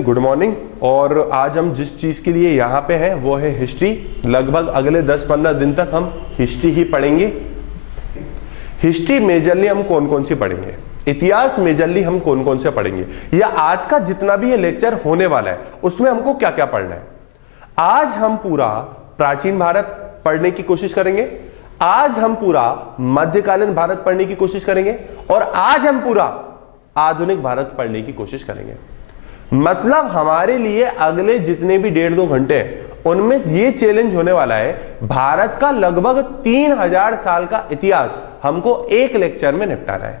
Good morning. और आज हम जिस चीज के लिए यहाँ पे हैं वो है हिस्ट्री। लगभग अगले 10-15 दिन तक हम हिस्ट्री ही पढ़ेंगे। हिस्ट्री मेजरली हम कौन कौन सी पढ़ेंगे, इतिहास मेजरली हम कौन कौन से पढ़ेंगे, या आज का जितना भी ये लेक्चर होने वाला है उसमें हमको क्या क्या पढ़ना है। आज हम पूरा प्राचीन भारत पढ़ने की कोशिश करेंगे, आज हम पूरा मध्यकालीन भारत पढ़ने की कोशिश करेंगे, और आज हम पूरा आधुनिक भारत पढ़ने की कोशिश करेंगे। मतलब हमारे लिए अगले जितने भी 1.5-2 घंटे हैं उनमें ये चैलेंज होने वाला है, भारत का लगभग 3000 साल का इतिहास हमको एक लेक्चर में निपटाना है।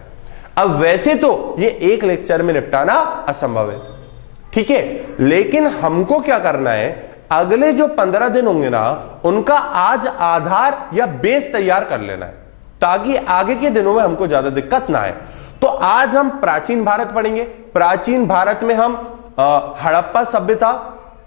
अब वैसे तो ये एक लेक्चर में निपटाना असंभव है, ठीक है, लेकिन हमको क्या करना है, अगले जो 15 दिन होंगे ना उनका आज आधार या बेस तैयार कर लेना है ताकि आगे के दिनों में हमको ज्यादा दिक्कत ना आए। तो आज हम प्राचीन भारत पढ़ेंगे। प्राचीन भारत में हम हड़प्पा सभ्यता,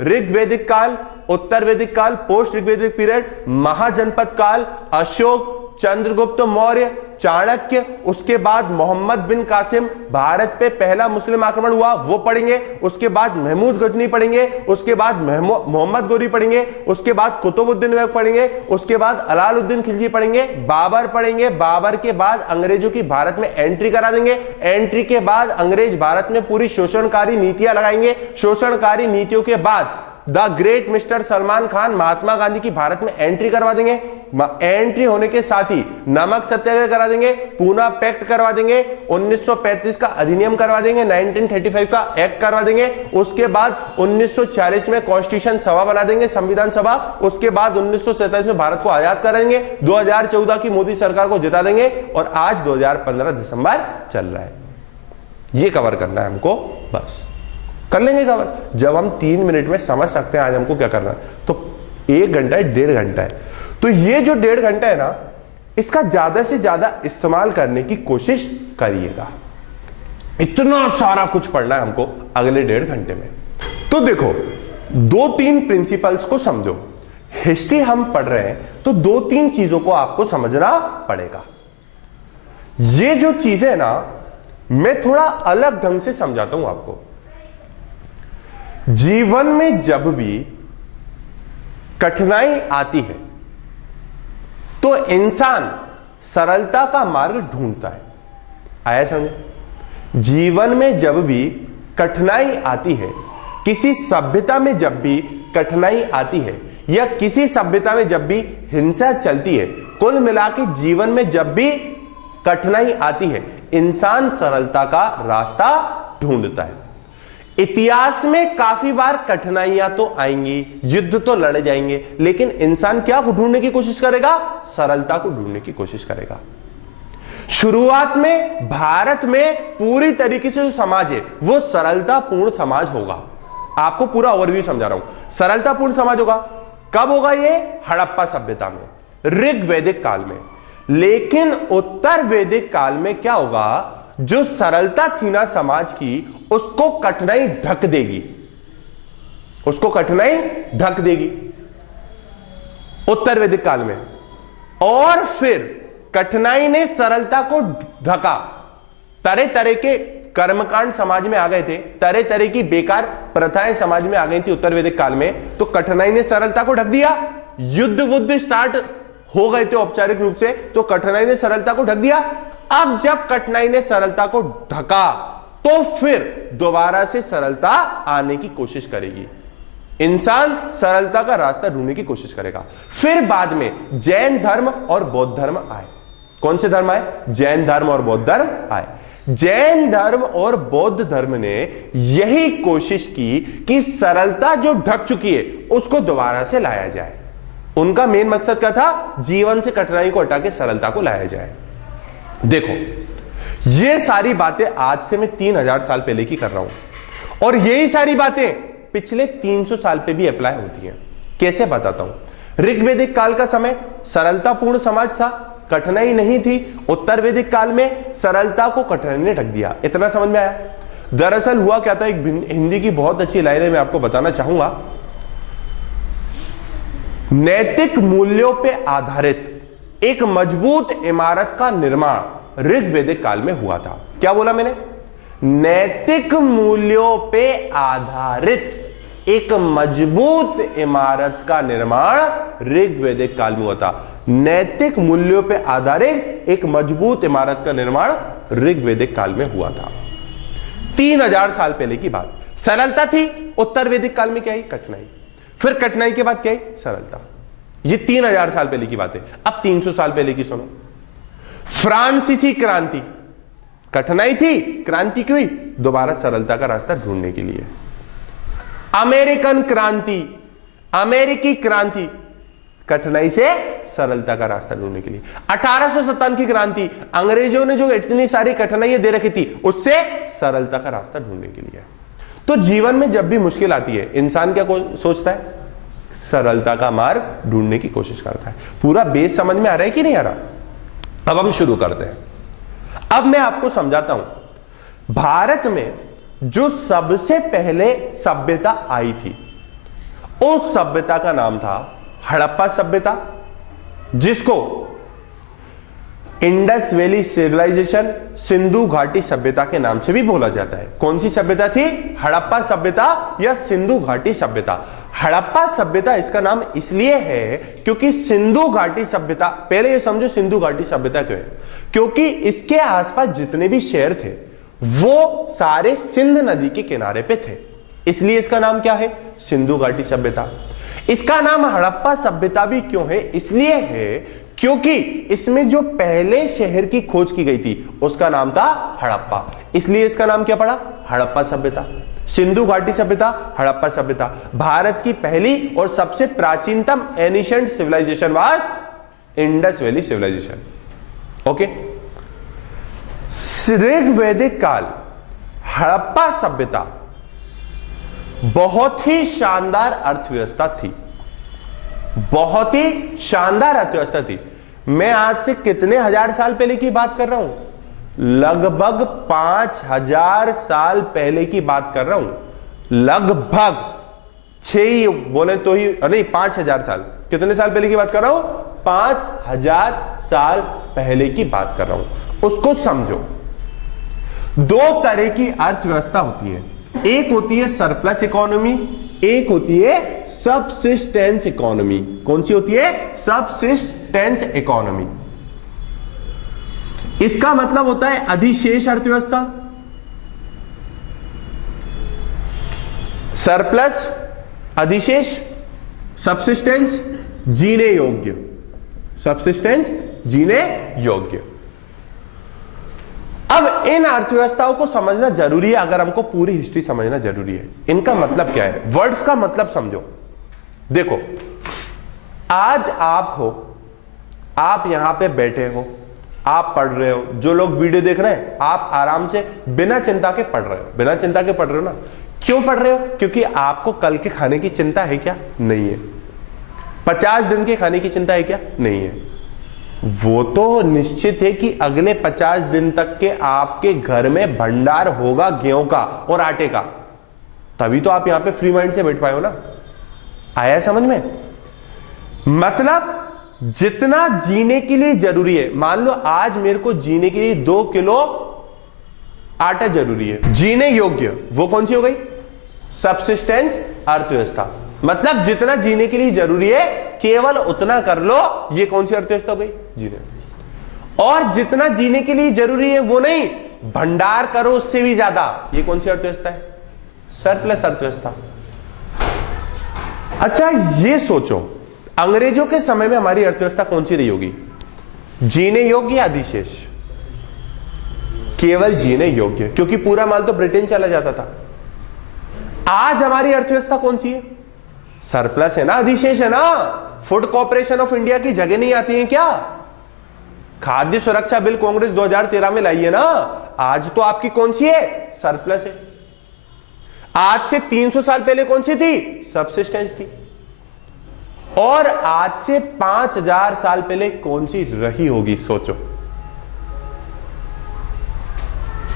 ऋग्वैदिक काल, उत्तर वैदिक काल, पोस्ट ऋग्वैदिक पीरियड, महाजनपद काल, अशोक, चंद्रगुप्त मौर्य, चाणक्य, उसके बाद मोहम्मद बिन कासिम, भारत पे पहला मुस्लिम आक्रमण हुआ वो पढ़ेंगे, उसके बाद महमूद गजनी पढ़ेंगे, उसके बाद मोहम्मद गोरी पढ़ेंगे, उसके बाद कुतुबुद्दीन ऐबक पढ़ेंगे, उसके बाद अलाउद्दीन खिलजी पढ़ेंगे, बाबर पढ़ेंगे, बाबर के बाद अंग्रेजों की भारत में एंट्री करा देंगे, एंट्री के बाद अंग्रेज भारत में पूरी शोषणकारी नीतियां लगाएंगे, शोषणकारी नीतियों के बाद the great mister Salman Khan Mahatma Gandhi की भारत में एंट्री करवा देंगे, एंट्री होने के साथ ही नमक सत्याग्रह करा देंगे, पूना पैक्ट करवा देंगे, 1935 का अधिनियम करवा देंगे, 1935 का एक्ट करवा देंगे, उसके बाद 1946 में कॉन्स्टिट्यूशन सभा बना देंगे, संविधान सभा, उसके बाद 1947 में भारत को आजाद करेंगे, 2014 की मोदी सरकार को जिता देंगे, और आज 2015 दिसंबर चल रहा है। ये कवर करना है हमको, बस कर लेंगे कवर। जब हम 3 मिनट में समझ सकते हैं आज हमको क्या करना है, तो 1 घंटा है, 1.5 घंटा है, तो ये जो 1.5 घंटा है ना इसका ज्यादा से ज्यादा इस्तेमाल करने की कोशिश करिएगा। इतना सारा कुछ पढ़ना है हमको अगले 1.5 घंटे में। तो देखो 2-3 प्रिंसिपल्स को समझो। हिस्ट्री हम पढ़ रहे हैं तो 2-3 चीजों को आपको समझना पड़ेगा। ये जो चीजें ना मैं थोड़ा अलग ढंग से समझाता हूं आपको। जीवन में जब भी कठिनाई आती है तो इंसान सरलता का मार्ग ढूंढता है। आया समझे? जीवन में जब भी कठिनाई आती है, किसी सभ्यता में जब भी कठिनाई आती है, या किसी सभ्यता में जब भी हिंसा चलती है, कुल मिला के जीवन में जब भी कठिनाई आती है इंसान सरलता का रास्ता ढूंढता है। इतिहास में काफी बार कठिनाइयां तो आएंगी, युद्ध तो लड़े जाएंगे, लेकिन इंसान क्या को ढूंढने की कोशिश करेगा? सरलता को ढूंढने की कोशिश करेगा। शुरुआत में भारत में पूरी तरीके से जो समाज है वो सरलतापूर्ण समाज होगा। आपको पूरा ओवरव्यू समझा रहा हूं। सरलतापूर्ण समाज होगा कब होगा? ये हड़प्पा सभ्यता में, ऋग्वैदिक काल में। लेकिन उत्तर वैदिक काल में क्या होगा? जो सरलता थी ना समाज की उसको कठिनाई ढक देगी, उसको कठिनाई ढक देगी उत्तर वैदिक काल में। और फिर कठिनाई ने सरलता को ढका। तरह तरह के कर्मकांड समाज में आ गए थे, तरह तरह की बेकार प्रथाएं समाज में आ गई थी उत्तर वैदिक काल में, तो कठिनाई ने सरलता को ढक दिया। युद्ध वुद्ध स्टार्ट हो गए थे औपचारिक रूप से, तो कठिनाई ने सरलता को ढक दिया। अब जब कठिनाई ने सरलता को ढका तो फिर दोबारा से सरलता आने की कोशिश करेगी। इंसान सरलता का रास्ता ढूंढने की कोशिश करेगा। फिर बाद में जैन धर्म और बौद्ध धर्म आए। कौन से धर्म आए? जैन धर्म और बौद्ध धर्म आए। जैन धर्म और बौद्ध धर्म ने यही कोशिश की कि सरलता जो ढक चुकी है उसको दोबारा से लाया जाए। उनका मेन मकसद क्या था? जीवन से कठिनाई को हटा के सरलता को लाया जाए। देखो ये सारी बातें आज से मैं 3000 साल पहले की कर रहा हूं, और यही सारी बातें पिछले 300 साल पे भी अप्लाई होती हैं। कैसे बताता हूं। ऋग्वैदिक काल का समय सरलतापूर्ण समाज था, कठिनाई नहीं थी। उत्तर वैदिक काल में सरलता को कठिनाई ने ढक दिया। इतना समझ में आया? दरअसल हुआ क्या था, एक हिंदी की बहुत अच्छी लाइन है मैं आपको बताना चाहूंगा। नैतिक मूल्यों पे आधारित एक मजबूत इमारत का निर्माण ऋग्वैदिक काल में हुआ था। क्या बोला मैंने? नैतिक मूल्यों पे आधारित एक मजबूत इमारत का निर्माण ऋग्वैदिक काल में हुआ था। नैतिक मूल्यों पे आधारित एक मजबूत इमारत का निर्माण ऋग्वैदिक काल में हुआ था। 3000 साल पहले की बात। सरलता थी, उत्तर वैदिक काल में क्या आई? कठिनाई। फिर कठिनाई के बाद क्या आई? सरलता। ये 3000 साल पहले की बात है। अब 300 साल पहले की सुनो। फ्रांसीसी क्रांति, कठिनाई थी, क्रांति क्यों हुई? दोबारा सरलता का रास्ता ढूंढने के लिए। अमेरिकन क्रांति, अमेरिकी क्रांति, कठिनाई से सरलता का रास्ता ढूंढने के लिए। 1857 की क्रांति, अंग्रेजों ने जो इतनी सारी कठिनाइयां दे रखी थी, उससे सरलता का रास्ता ढूंढने के लिए। तो जीवन में जब भी मुश्किल आती है, इंसान क्या सोचता है? सरलता का मार्ग ढूंढने की कोशिश करता है। पूरा बेस समझ में आ रहा है कि नहीं आ रहा? अब हम शुरू करते हैं। अब मैं आपको समझाता हूं, भारत में जो सबसे पहले सभ्यता आई थी, उस सभ्यता का नाम था हड़प्पा सभ्यता, जिसको इंडस वैली सिविलाइजेशन, सिंधु घाटी सभ्यता के नाम से भी बोला जाता है। कौन सी सभ्यता थी? हड़प्पा सभ्यता या सिंधु घाटी सभ्यता। हड़प्पा सभ्यता इसका नाम इसलिए है क्योंकि सिंधु घाटी सभ्यता, पहले ये समझो सिंधु घाटी सभ्यता क्यों है, क्योंकि इसके आसपास जितने भी शहर थे वो सारे सिंध नदी के किनारे पे थे, इसलिए इसका नाम क्या है? सिंधु घाटी सभ्यता। इसका नाम हड़प्पा सभ्यता भी क्यों है? इसलिए है क्योंकि इसमें जो पहले शहर की खोज की गई थी उसका नाम था हड़प्पा, इसलिए इसका नाम क्या पड़ा? हड़प्पा सभ्यता। सिंधु घाटी सभ्यता, हड़प्पा सभ्यता। भारत की पहली और सबसे प्राचीनतम ancient civilisation was Indus valley civilisation. Okay. ऋग्वैदिक काल, हड़प्पा सभ्यता बहुत ही शानदार अर्थव्यवस्था थी, बहुत ही शानदार अर्थव्यवस्था थी। मैं आज से कितने हजार साल पहले की बात कर रहा हूं? लगभग 5000 साल पहले की बात कर रहा हूं। लगभग 6 बोले तो ही नहीं, 5000 साल। कितने साल पहले की बात कर रहा हूं? 5000 साल पहले की बात कर रहा हूं। उसको समझो। 2 तरह की अर्थव्यवस्था होती है, एक होती है सरप्लस इकोनॉमी, एक होती है सबसिस्टेंस इकोनॉमी। कौन सी होती है? Subsistence economy. इसका मतलब होता है अधिशेष अर्थव्यवस्था, सरप्लस, अधिशेष, सबसिस्टेंस, जीने योग्य, सबसिस्टेंस, जीने योग्य। अब इन अर्थव्यवस्थाओं को समझना जरूरी है, अगर हमको पूरी हिस्ट्री समझना जरूरी है। इनका मतलब क्या है? वर्ड्स का मतलब समझो। देखो, आज आप हो, आप यहां पे बैठे हो, आप पढ़ रहे हो, जो लोग वीडियो देख रहे हैं आप आराम से बिना चिंता के पढ़ रहे हो। बिना चिंता के पढ़ रहे हो ना? क्यों पढ़ रहे हो? क्योंकि आपको कल के खाने की चिंता है क्या? नहीं है। 50 दिन के खाने की चिंता है क्या? नहीं है। वो तो निश्चित है कि अगले 50 दिन तक के आपके घर में भंडार होगा गेहूं का और आटे का, तभी तो आप यहां पे फ्री माइंड से बैठ पाए हो ना। आया समझ में? मतलब जितना जीने के लिए जरूरी है, मान लो आज मेरे को जीने के लिए 2 किलो आटा जरूरी है, जीने योग्य, वो कौन सी हो गई? सबसिस्टेंस अर्थव्यवस्था। मतलब जितना जीने के लिए जरूरी है केवल उतना कर लो, ये कौन सी अर्थव्यवस्था हो गई? जीने। और जितना जीने के लिए जरूरी है वो नहीं, भंडार करो उससे भी ज्यादा, ये कौन सी अर्थव्यवस्था है? सरप्लस अर्थव्यवस्था। अच्छा ये सोचो, अंग्रेजों के समय में हमारी अर्थव्यवस्था कौन सी रही होगी? जीने योग्य या अधिशेष? केवल जीने योग्य, क्योंकि पूरा माल तो ब्रिटेन चला जाता था। आज हमारी अर्थव्यवस्था कौन सी है? सरप्लस है ना, अधिशेष है ना। फूड कॉर्पोरेशन ऑफ इंडिया की जगह नहीं आती है क्या? खाद्य सुरक्षा बिल कांग्रेस 2013 में लाई है ना। आज तो आपकी कौन सी है? सरप्लस है। आज से 300 साल पहले कौन सी थी? सबसिस्टेंस थी। और आज से 5000 साल पहले कौन सी रही होगी? सोचो।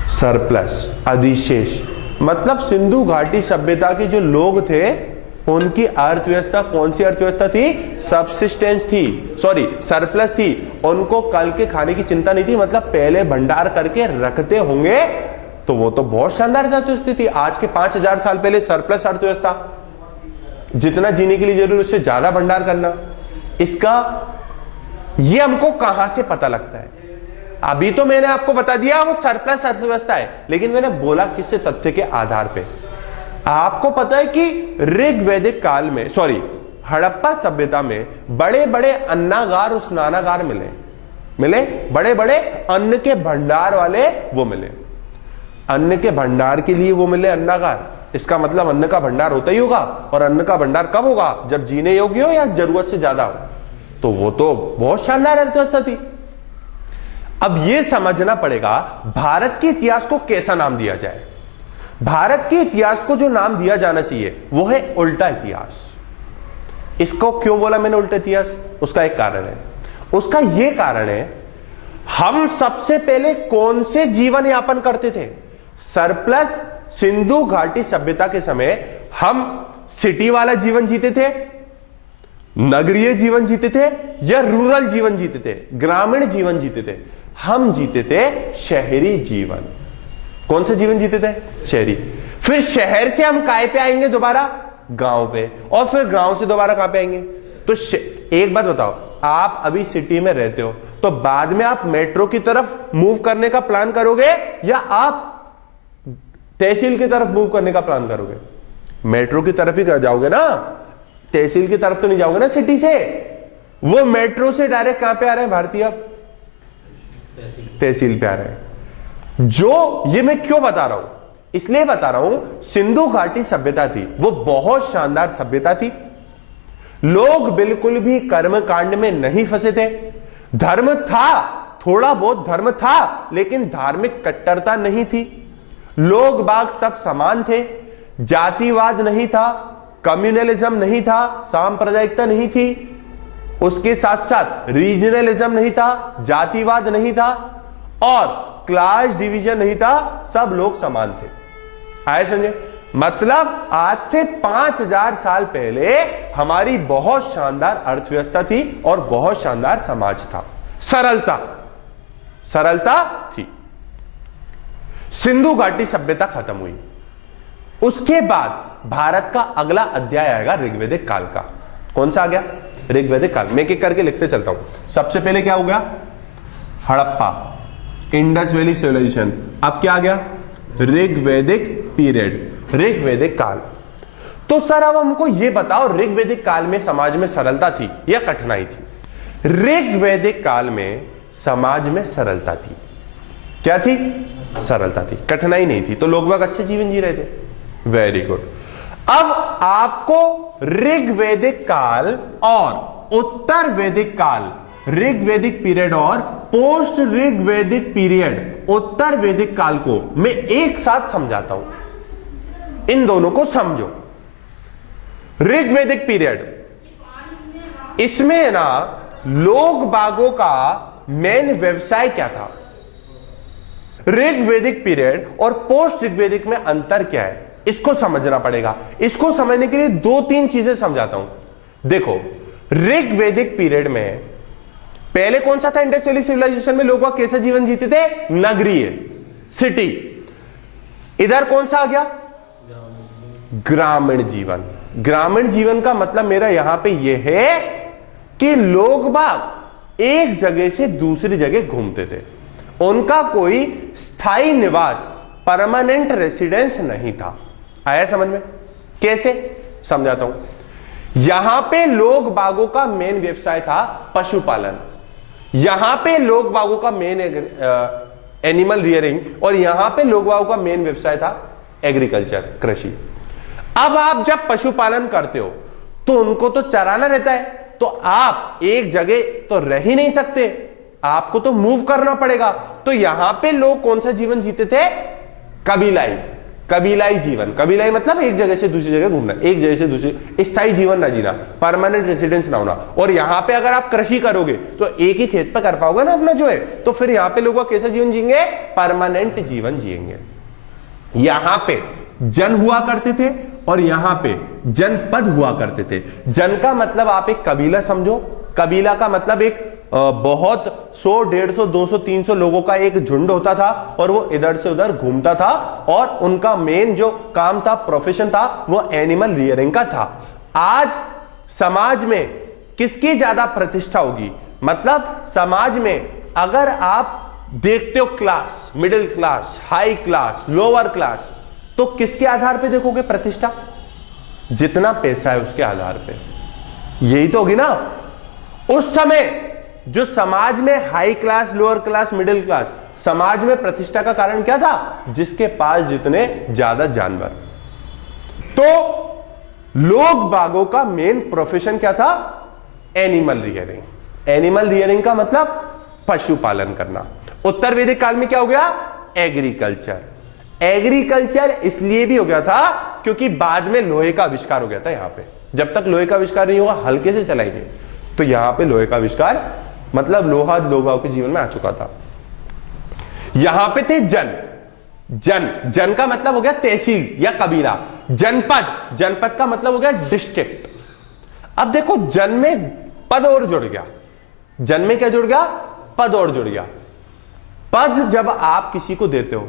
सरप्लस, अधिशेष। मतलब सिंधु घाटी सभ्यता के जो लोग थे उनकी अर्थव्यवस्था कौन सी अर्थव्यवस्था थी? सबसिस्टेंस थी, सॉरी सरप्लस थी। उनको कल के खाने की चिंता नहीं थी, मतलब पहले भंडार करके रखते होंगे तो वो तो बहुत शानदार अर्थव्यवस्था थी। आज के 5000 साल पहले सरप्लस अर्थव्यवस्था, जितना जीने के लिए जरूरी उससे ज्यादा भंडार करना, इसका ये हमको कहां से पता लगता है? अभी तो मैंने आपको बता दिया वो सरप्लस अर्थव्यवस्था है, लेकिन मैंने बोला किससे? तथ्य के आधार पे। आपको पता है कि ऋग्वैदिक काल में, सॉरी हड़प्पा सभ्यता में बड़े बड़े अन्नागार और स्नानागार मिले, बड़े बड़े अन्न के भंडार वाले वो मिले, अन्न के भंडार के लिए वो मिले अन्नागार। इसका मतलब अन्न का भंडार होता ही होगा, और अन्न का भंडार कब होगा? जब जीने योग्य हो या जरूरत से ज्यादा हो। तो वो तो बहुत शानदार अर्थव्यवस्था थी। अब यह समझना पड़ेगा भारत के इतिहास को कैसा नाम दिया जाए। भारत के इतिहास को जो नाम दिया जाना चाहिए वो है उल्टा इतिहास। इसको क्यों बोला मैंने उल्टा इतिहास? उसका एक कारण है। उसका यह कारण है, हम सबसे पहले कौन से जीवन यापन करते थे? सरप्लस सिंधु घाटी सभ्यता के समय हम सिटी वाला जीवन जीते थे, नगरीय जीवन जीते थे, या रूरल जीवन जीते थे, ग्रामीण जीवन जीते थे? हम जीते थे शहरी जीवन। कौन सा जीवन जीते थे? शहरी। फिर शहर से हम काय पे आएंगे? दोबारा गांव पे, और फिर गांव से दोबारा कहां पे आएंगे? तो एक बात बताओ, आप अभी सिटी में रहते हो तो बाद में आप मेट्रो की तरफ मूव करने का प्लान करोगे या आप तहसील की तरफ मूव करने का प्लान करोगे? मेट्रो की तरफ ही जाओगे ना, तहसील की तरफ तो नहीं जाओगे ना सिटी से। वो मेट्रो से डायरेक्ट कहां पे आ रहे हैं भारतीय? तहसील पे आ रहे हैं। जो ये मैं क्यों बता रहा हूं? इसलिए बता रहा हूं, सिंधु घाटी सभ्यता थी वो बहुत शानदार सभ्यता थी। लोग बिल्कुल भी कर्म कांड में नहीं फंसे थे। धर्म था, थोड़ा बहुत धर्म था, लेकिन धार्मिक कट्टरता नहीं थी। लोग बाग सब समान थे, जातिवाद नहीं था, कम्युनलिज्म नहीं था, सांप्रदायिकता नहीं थी, उसके साथ साथ रीजनलिज्म नहीं था, जातिवाद नहीं था, और क्लास डिवीजन नहीं था, सब लोग समान थे। आए समझे? मतलब आज से 5000 साल पहले हमारी बहुत शानदार अर्थव्यवस्था थी और बहुत शानदार समाज था। सरलता थी। सिंधु घाटी सभ्यता खत्म हुई, उसके बाद भारत का अगला अध्याय आएगा ऋग्वैदिक काल का। कौन सा आ गया? ऋग्वैदिक काल। मैं एक करके लिखते चलता हूं। सबसे पहले क्या हो गया? Harappa, Indus valley civilization. अब क्या आ गया? ऋग्वैदिक पीरियड, ऋग्वैदिक काल। तो सर अब हमको यह बताओ, ऋग्वैदिक काल में समाज में सरलता थी या कठिनाई थी? ऋग्वैदिक काल में समाज में सरलता थी। क्या थी? सरलता थी, कठिनाई नहीं थी। तो लोग बाग अच्छे जीवन जी रहे थे। Very good. अब आपको ऋग्वैदिक काल और उत्तर वैदिक काल, ऋग्वैदिक पीरियड और पोस्ट ऋग्वैदिक पीरियड, उत्तर वैदिक काल को मैं एक साथ समझाता हूं। इन दोनों को समझो। ऋग्वैदिक पीरियड, इसमें ना लोग बागों का मेन व्यवसाय क्या था? ऋग्वैदिक पीरियड और पोस्ट ऋग्वैदिक में अंतर क्या है, इसको समझना पड़ेगा। इसको समझने के लिए 2-3 चीजें समझाता हूं। देखो, ऋग्वैदिक पीरियड में पहले कौन सा था? इंडस वैली सिविलाइजेशन में लोग कैसा जीवन जीते थे? नगरीय, सिटी। इधर कौन सा आ गया? ग्रामीण जीवन। ग्रामीण जीवन का मतलब मेरा यहां पे यह है कि लोग बाग एक जगह से दूसरी जगह घूमते थे, उनका कोई स्थायी निवास, परमानेंट रेसिडेंस नहीं था। आया समझ में? कैसे समझाता हूं। यहां पे लोग बागों का मेन व्यवसाय था पशुपालन, यहां पे लोग बागों का मेन एनिमल रियरिंग, और यहां पे लोग बागों का मेन व्यवसाय था एग्रीकल्चर, कृषि। अब आप जब पशुपालन करते हो तो उनको तो चराना रहता है, तो आप एक जगह तो रह ही नहीं सकते, आपको तो मूव करना पड़ेगा। तो यहां पे लोग कौन सा जीवन जीते थे? कबीलाई जीवन। कबीलाई मतलब एक जगह से दूसरी जगह घूमना, एक जगह से दूसरी, स्थायी जीवन ना जीना, परमानेंट रेसिडेंस ना होना। और यहां पे अगर आप कृषि करोगे तो एक ही खेत पे कर पाओगे ना अपना जो है, तो फिर यहां पे लोग कैसा जीवन जिएंगे? परमानेंट जीवन जिएंगे। यहां पे जन हुआ करते थे और यहां पे जनपद हुआ करते थे। जन का मतलब आप एक कबीला समझो, कबीला का मतलब एक बहुत 100, 150, 200, 300 लोगों का एक झुंड होता था और वो इधर से उधर घूमता था और उनका मेन जो काम था, प्रोफेशन था, वो एनिमल रियरिंग का था। आज समाज में किसकी ज्यादा प्रतिष्ठा होगी? मतलब समाज में अगर आप देखते हो class, middle class, high class, lower class, तो किसके आधार पे देखोगे प्रतिष्ठा? जितना पैसा है उसके आधार पे। यही तो होगी ना। उस समय जो समाज में high class, lower class, middle class, समाज में प्रतिष्ठा का कारण क्या था? जिसके पास जितने ज्यादा जानवर। तो लोग बागों का मेन प्रोफेशन क्या था? Animal rearing. एनिमल रियरिंग का मतलब पशुपालन करना। उत्तर वैदिक काल में क्या हो गया? एग्रीकल्चर। एग्रीकल्चर इसलिए भी हो गया था क्योंकि बाद में लोहे का आविष्कार हो गया था। यहां पे जब तक लोहे का आविष्कार नहीं होगा, हल्के से चलाएंगे, तो यहां पे लोहे का आविष्कार, मतलब लोहा लोगों के जीवन में आ चुका था। यहां पे थे जन का मतलब हो गया तहसील या कबीला। जनपद, जनपद का मतलब हो गया डिस्ट्रिक्ट। अब देखो, जन में पद और जुड़ गया। जन में क्या जुड़ गया? पद और जुड़ गया। पद जब आप किसी को देते हो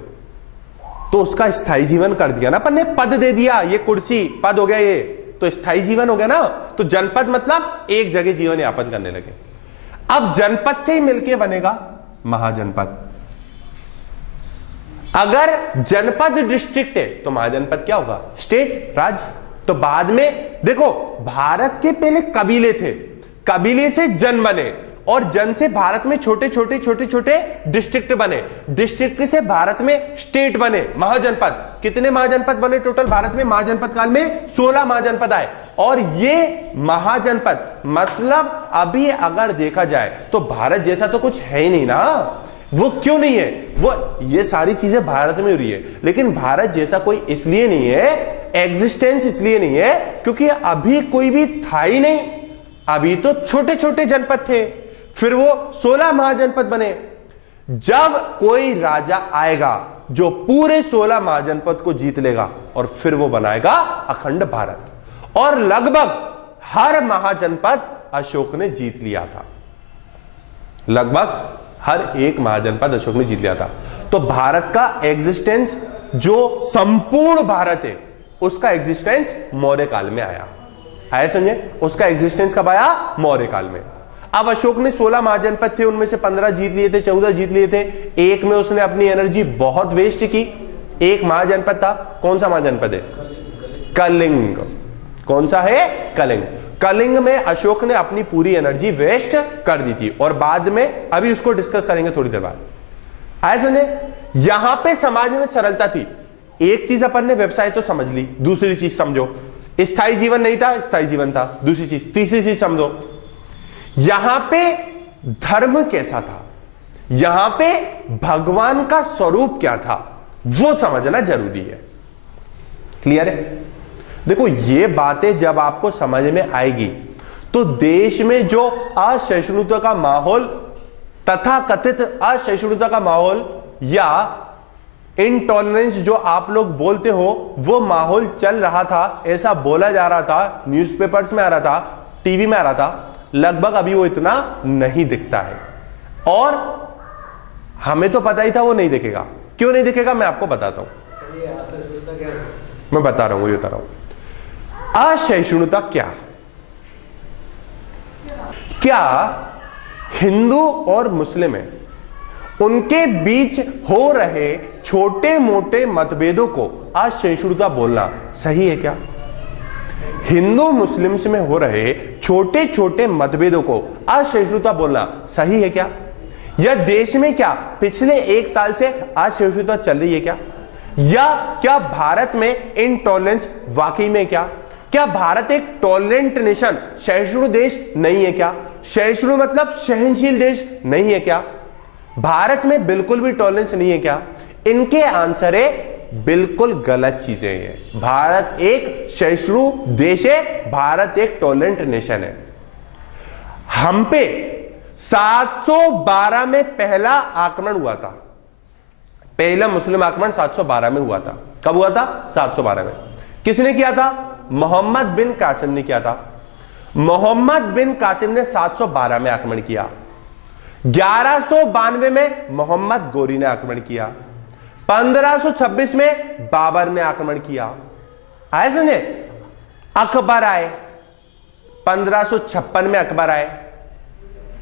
तो उसका स्थायी जीवन कर दिया ना अपन ने। पद दे दिया, ये कुर्सी पद हो गया, ये तो स्थायी जीवन हो गया ना। तो जनपद मतलब एक जगह जीवन यापन करने लगे। अब जनपद से ही मिलके बनेगा महाजनपद। अगर जनपद डिस्ट्रिक्ट है तो महाजनपद क्या होगा? स्टेट, राज्य। तो बाद में देखो, भारत के पहले कबीले थे, कबीले से जन बने और जन से भारत में छोटे छोटे डिस्ट्रिक्ट बने, डिस्ट्रिक्ट से भारत में स्टेट बने, महाजनपद। कितने महाजनपद बने टोटल भारत में? महाजनपद काल में 16 महाजनपद आए। और ये महाजनपद मतलब अभी अगर देखा जाए तो भारत जैसा तो कुछ है ही नहीं ना। वो क्यों नहीं है? वो ये सारी चीजें भारत में हो रही है, लेकिन भारत जैसा कोई इसलिए नहीं है, एग्जिस्टेंस इसलिए नहीं है क्योंकि अभी कोई भी था ही नहीं। अभी तो छोटे छोटे जनपद थे, फिर वो 16 महाजनपद बने। जब कोई राजा आएगा जो पूरे 16 महाजनपद को जीत लेगा और फिर वो बनाएगा अखंड भारत। और लगभग हर महाजनपद अशोक ने जीत लिया था। लगभग हर एक महाजनपद अशोक ने जीत लिया था। तो भारत का एग्जिस्टेंस, जो संपूर्ण भारत है, उसका एग्जिस्टेंस मौर्य काल में आया। समझे? उसका एग्जिस्टेंस कब आया? मौर्य काल में। अब अशोक ने 16 महाजनपद थे, उनमें से 15 जीत लिए थे, 14 जीत लिए थे। एक में उसने अपनी एनर्जी बहुत वेस्ट की। एक महाजनपद था, कौन सा महाजनपद है? कलिंग। कौन सा है? कलिंग। कलिंग में अशोक ने अपनी पूरी एनर्जी वेस्ट कर दी थी और बाद में, अभी उसको डिस्कस करेंगे थोड़ी देर बाद। आए सुने, यहां पे समाज में सरलता थी। एक चीज अपन ने व्यवसाय तो समझ ली, दूसरी चीज समझो, स्थायी जीवन नहीं था, स्थायी जीवन था, दूसरी चीज। तीसरी चीज समझो, यहां पे धर्म कैसा था, यहां पे भगवान का स्वरूप क्या था, वो समझना जरूरी है। क्लियर है? देखो, ये बातें जब आपको समझ में आएगी तो देश में जो असहिष्णुता का माहौल, तथा कथित असहिष्णुता का माहौल या इनटॉलरेंस जो आप लोग बोलते हो, वो माहौल चल रहा था, ऐसा बोला जा रहा था, न्यूज़पेपर्स में आ रहा था, टीवी में आ रहा था। लगभग अभी वो इतना नहीं दिखता है और हमें तो पता ही था वो नहीं दिखेगा। क्यों नहीं दिखेगा मैं आपको बताता हूं। मैं बता रहा हूं, ये बता रहा हूं। असहिष्णुता क्या हिंदू और मुस्लिम है, उनके बीच हो रहे छोटे मोटे मतभेदों को असहिष्णुता बोलना सही है क्या? हिंदू मुस्लिम में हो रहे छोटे छोटे मतभेदों को असहिष्णुता बोलना सही है क्या? या देश में क्या पिछले 1 साल से असहिष्णुता चल रही है क्या? या क्या भारत में इनटॉलरेंस वाकई में क्या भारत एक टॉलरेंट नेशन, सहिष्णु देश नहीं है क्या? सहिष्णु मतलब सहनशील देश नहीं है क्या? भारत में बिल्कुल भी टॉलरेंस नहीं है क्या? इनके आंसर है बिल्कुल गलत चीजें हैं। भारत एक सहिष्णु देश है, भारत एक टॉलरेंट नेशन है। हम पे 712 में पहला आक्रमण हुआ था, पहला मुस्लिम आक्रमण 712 में हुआ था। कब हुआ था? 712 में। किसने किया था? मोहम्मद बिन कासिम ने किया था। मोहम्मद बिन कासिम ने 712 में आक्रमण किया। 1192 में मोहम्मद गोरी ने आक्रमण किया, 1526 में बाबर ने आक्रमण किया। आए समझे? अकबर आए, 1556 में अकबर आए,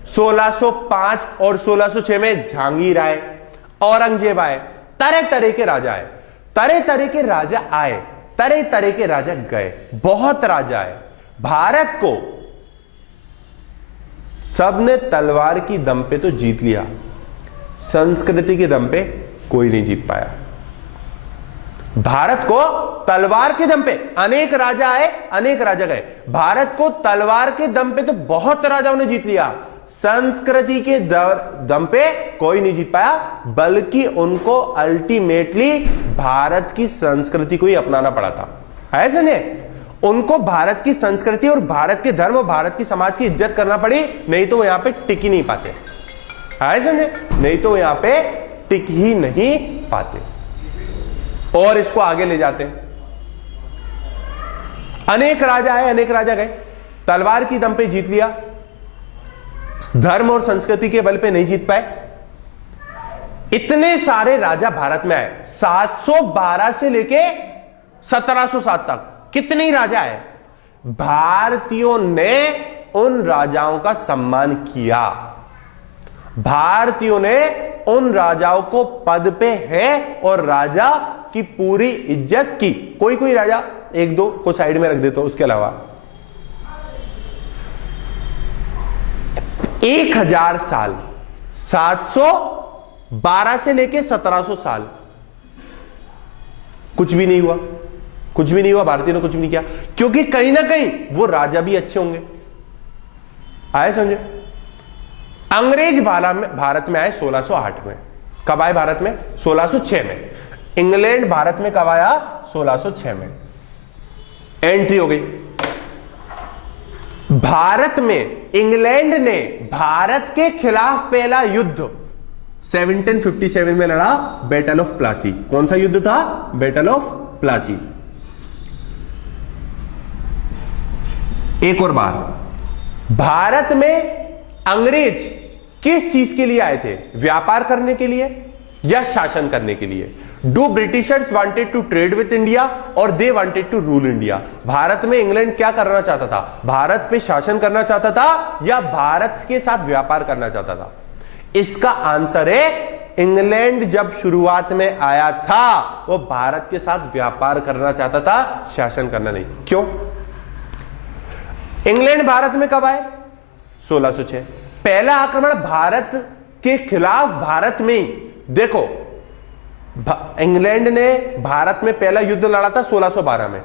1605 और 1606 में जहांगीर आए, औरंगजेब आए, तरह तरह के राजा आए, तरह तरह के राजा आए, तरह तरह के राजा गए, बहुत राजा आए। भारत को सबने तलवार की दम पे तो जीत लिया, संस्कृति के दम पे कोई नहीं जीत पाया। भारत को तलवार के दम पे अनेक राजा आए, अनेक राजा गए, भारत को तलवार के दम पे तो बहुत राजाओं ने जीत लिया, संस्कृति के दम पे कोई नहीं जीत पाया, बल्कि उनको अल्टीमेटली भारत की संस्कृति को ही अपनाना पड़ा था। ऐसे नहीं, उनको भारत की संस्कृति और भारत के धर्म और भारत की समाज की इज्जत करना पड़ी, नहीं तो वो यहां पे टिक ही नहीं पाते। ऐसे नहीं तो यहां पे टिक ही नहीं पाते। और इसको आगे ले जाते हैं, अनेक राजा आए, अनेक राजा गए, तलवार की दम पे जीत लिया, धर्म और संस्कृति के बल पे नहीं जीत पाए। इतने सारे राजा भारत में आए, 712 से लेके 1707 तक कितने राजा आए। भारतीयों ने उन राजाओं का सम्मान किया, भारतीयों ने उन राजाओं को पद पे है और राजा की पूरी इज्जत की। कोई कोई राजा एक दो को साइड में रख देता हूं, उसके अलावा 1000 साल, 712 से लेके 1700 साल कुछ भी नहीं हुआ, कुछ भी नहीं हुआ, भारतीयों ने कुछ भी नहीं किया, क्योंकि कहीं ना कहीं वो राजा भी अच्छे होंगे। आए समझे? अंग्रेज भारत में आए 1608 में। कब आए भारत में? 1606 में। इंग्लैंड भारत में कब आया? 1606 में एंट्री हो गई। भारत में इंग्लैंड ने भारत के खिलाफ पहला युद्ध 1757 में लड़ा, बैटल ऑफ प्लासी। कौन सा युद्ध था? Battle of Plassey. एक और बात, भारत में अंग्रेज किस चीज के लिए आए थे? व्यापार करने के लिए या शासन करने के लिए? Do Britishers wanted to trade with India और they wanted to rule India? Bharat में इंग्लैंड क्या करना चाहता था? भारत पे शासन करना चाहता था या भारत के साथ व्यापार करना चाहता था? इसका आंसर है, इंग्लैंड जब शुरुआत में आया था वो भारत के साथ व्यापार करना चाहता था, शासन करना नहीं। क्यों? इंग्लैंड भारत में कब आए? 1606। पहला आक्रमण भारत के खिलाफ भारत में ही। देखो, इंग्लैंड ने भारत में पहला युद्ध लड़ा था 1612 में,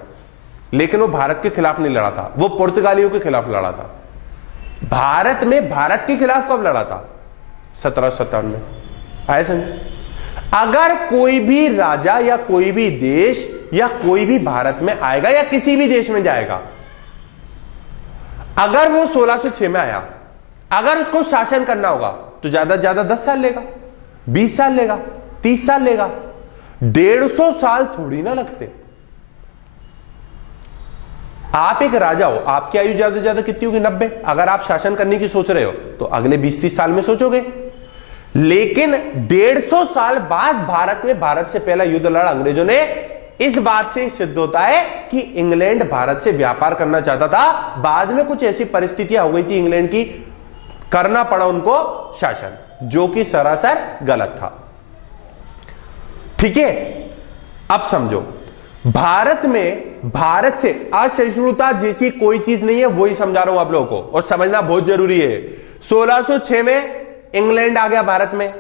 लेकिन वो भारत के खिलाफ नहीं लड़ा था, वो पुर्तगालियों के खिलाफ लड़ा था। भारत में भारत के खिलाफ कब लड़ा था? 1757 में। आए समझ? अगर कोई भी राजा या कोई भी देश या कोई भी भारत में आएगा या किसी भी देश में जाएगा, अगर वो 1606 में आया, अगर उसको शासन करना होगा तो ज्यादा से ज्यादा 10 साल लेगा, 20 साल लेगा, 30 साल लेगा, 150 साल थोड़ी ना लगते। आप एक राजा हो, आपकी आयु ज्यादा से ज्यादा कितनी होगी? 90। अगर आप शासन करने की सोच रहे हो तो अगले 20-30 साल में सोचोगे, लेकिन 150 साल बाद भारत में भारत से पहला युद्ध लड़ा अंग्रेजों ने। इस बात से सिद्ध होता है कि इंग्लैंड भारत से व्यापार करना चाहता था, बाद में कुछ ऐसी परिस्थितियां हो गई थी इंग्लैंड की, करना पड़ा उनको शासन, जो कि सरासर गलत था। ठीक है, अब समझो, भारत में भारत से असहिष्णुता जैसी कोई चीज नहीं है, वही समझा रहा हूं आप लोगों को, और समझना बहुत जरूरी है। 1606 में इंग्लैंड आ गया भारत में,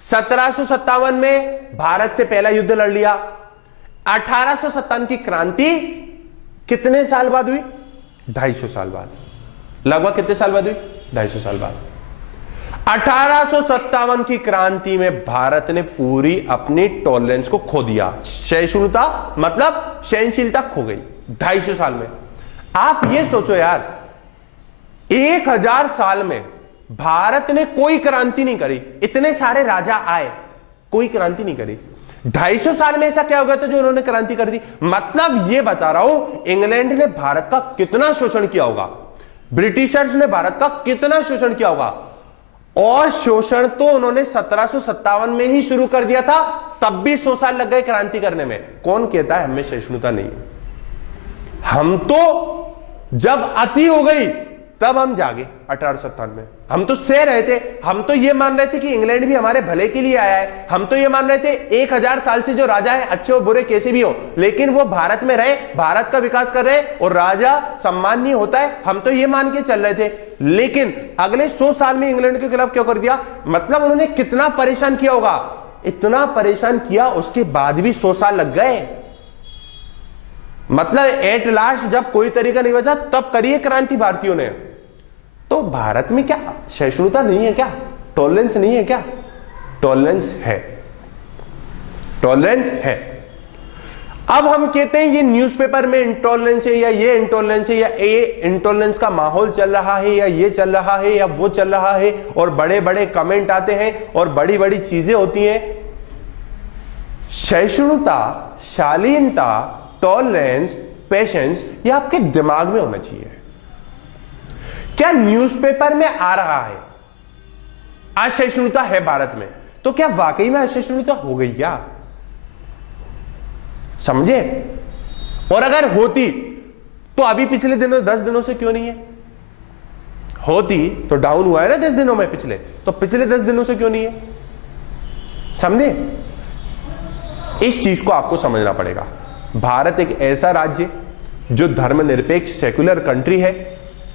1757 में भारत से पहला युद्ध लड़ लिया, 1857 की क्रांति कितने साल बाद हुई? 250 साल बाद। लगभग कितने साल बाद हुई? 250 साल बाद। 1857 की क्रांति में भारत ने पूरी अपनी टॉलरेंस को खो दिया, सहिष्णुता मतलब सहनशीलता खो गई 250 साल में। आप ये सोचो यार, 1000 साल में भारत ने कोई क्रांति नहीं करी, इतने सारे राजा आए, कोई क्रांति नहीं करी। 250 साल में ऐसा क्या हो गया था जो उन्होंने क्रांति कर दी? मतलब ये बता रहा हूं, इंग्लैंड ने भारत का कितना शोषण किया होगा, ब्रिटिशर्स ने भारत का कितना शोषण किया होगा, और शोषण तो उन्होंने 1757 में ही शुरू कर दिया था, तब भी 100 साल लग गए क्रांति करने में। कौन कहता है हमें सहिष्णुता नहीं है? हम तो जब अति हो गई तब हम जागे 1857 में। हम तो सह रहे थे, हम तो ये मान रहे थे कि इंग्लैंड भी हमारे भले के लिए आया है, हम तो ये मान रहे थे 1000 साल से जो राजा है अच्छे और बुरे कैसे भी हो, लेकिन वो भारत में रहे, भारत का विकास कर रहे और राजा सम्माननीय होता है, हम तो ये मान के चल रहे थे। लेकिन अगले 100 साल में इंग्लैंड के खिलाफ क्यों कर दिया? मतलब उन्होंने कितना परेशान किया होगा, इतना परेशान किया, उसके बाद भी 100 साल लग गए। मतलब एट लास्ट जब कोई तरीका नहीं बचा तब करिए क्रांति भारतीयों ने। तो भारत में क्या सहिष्णुता नहीं है क्या? टॉलरेंस नहीं है क्या? टॉलरेंस है, टॉलरेंस है। अब हम कहते हैं ये न्यूज़पेपर में इंटॉलरेंस है या ये इंटॉलरेंस है या ये इंटॉलरेंस का माहौल चल रहा है या ये चल रहा है या वो चल रहा है, और बड़े बड़े कमेंट आते हैं और बड़ी बड़ी चीजें होती हैं। सहिष्णुता, शालीनता, टॉलरेंस, पेशेंस, ये आपके दिमाग में होना चाहिए। क्या न्यूज़पेपर में आ रहा है असहिष्णुता है भारत में, तो क्या वाकई में असहिष्णुता हो गई क्या? समझे? और अगर होती तो अभी पिछले दिनों 10 दिनों से क्यों नहीं है? होती तो डाउन हुआ है ना 10 दिनों में, पिछले तो पिछले 10 दिनों से क्यों नहीं है? समझे? इस चीज को आपको समझना पड़ेगा। भारत एक ऐसा राज्य जो धर्मनिरपेक्ष सेक्युलर कंट्री है,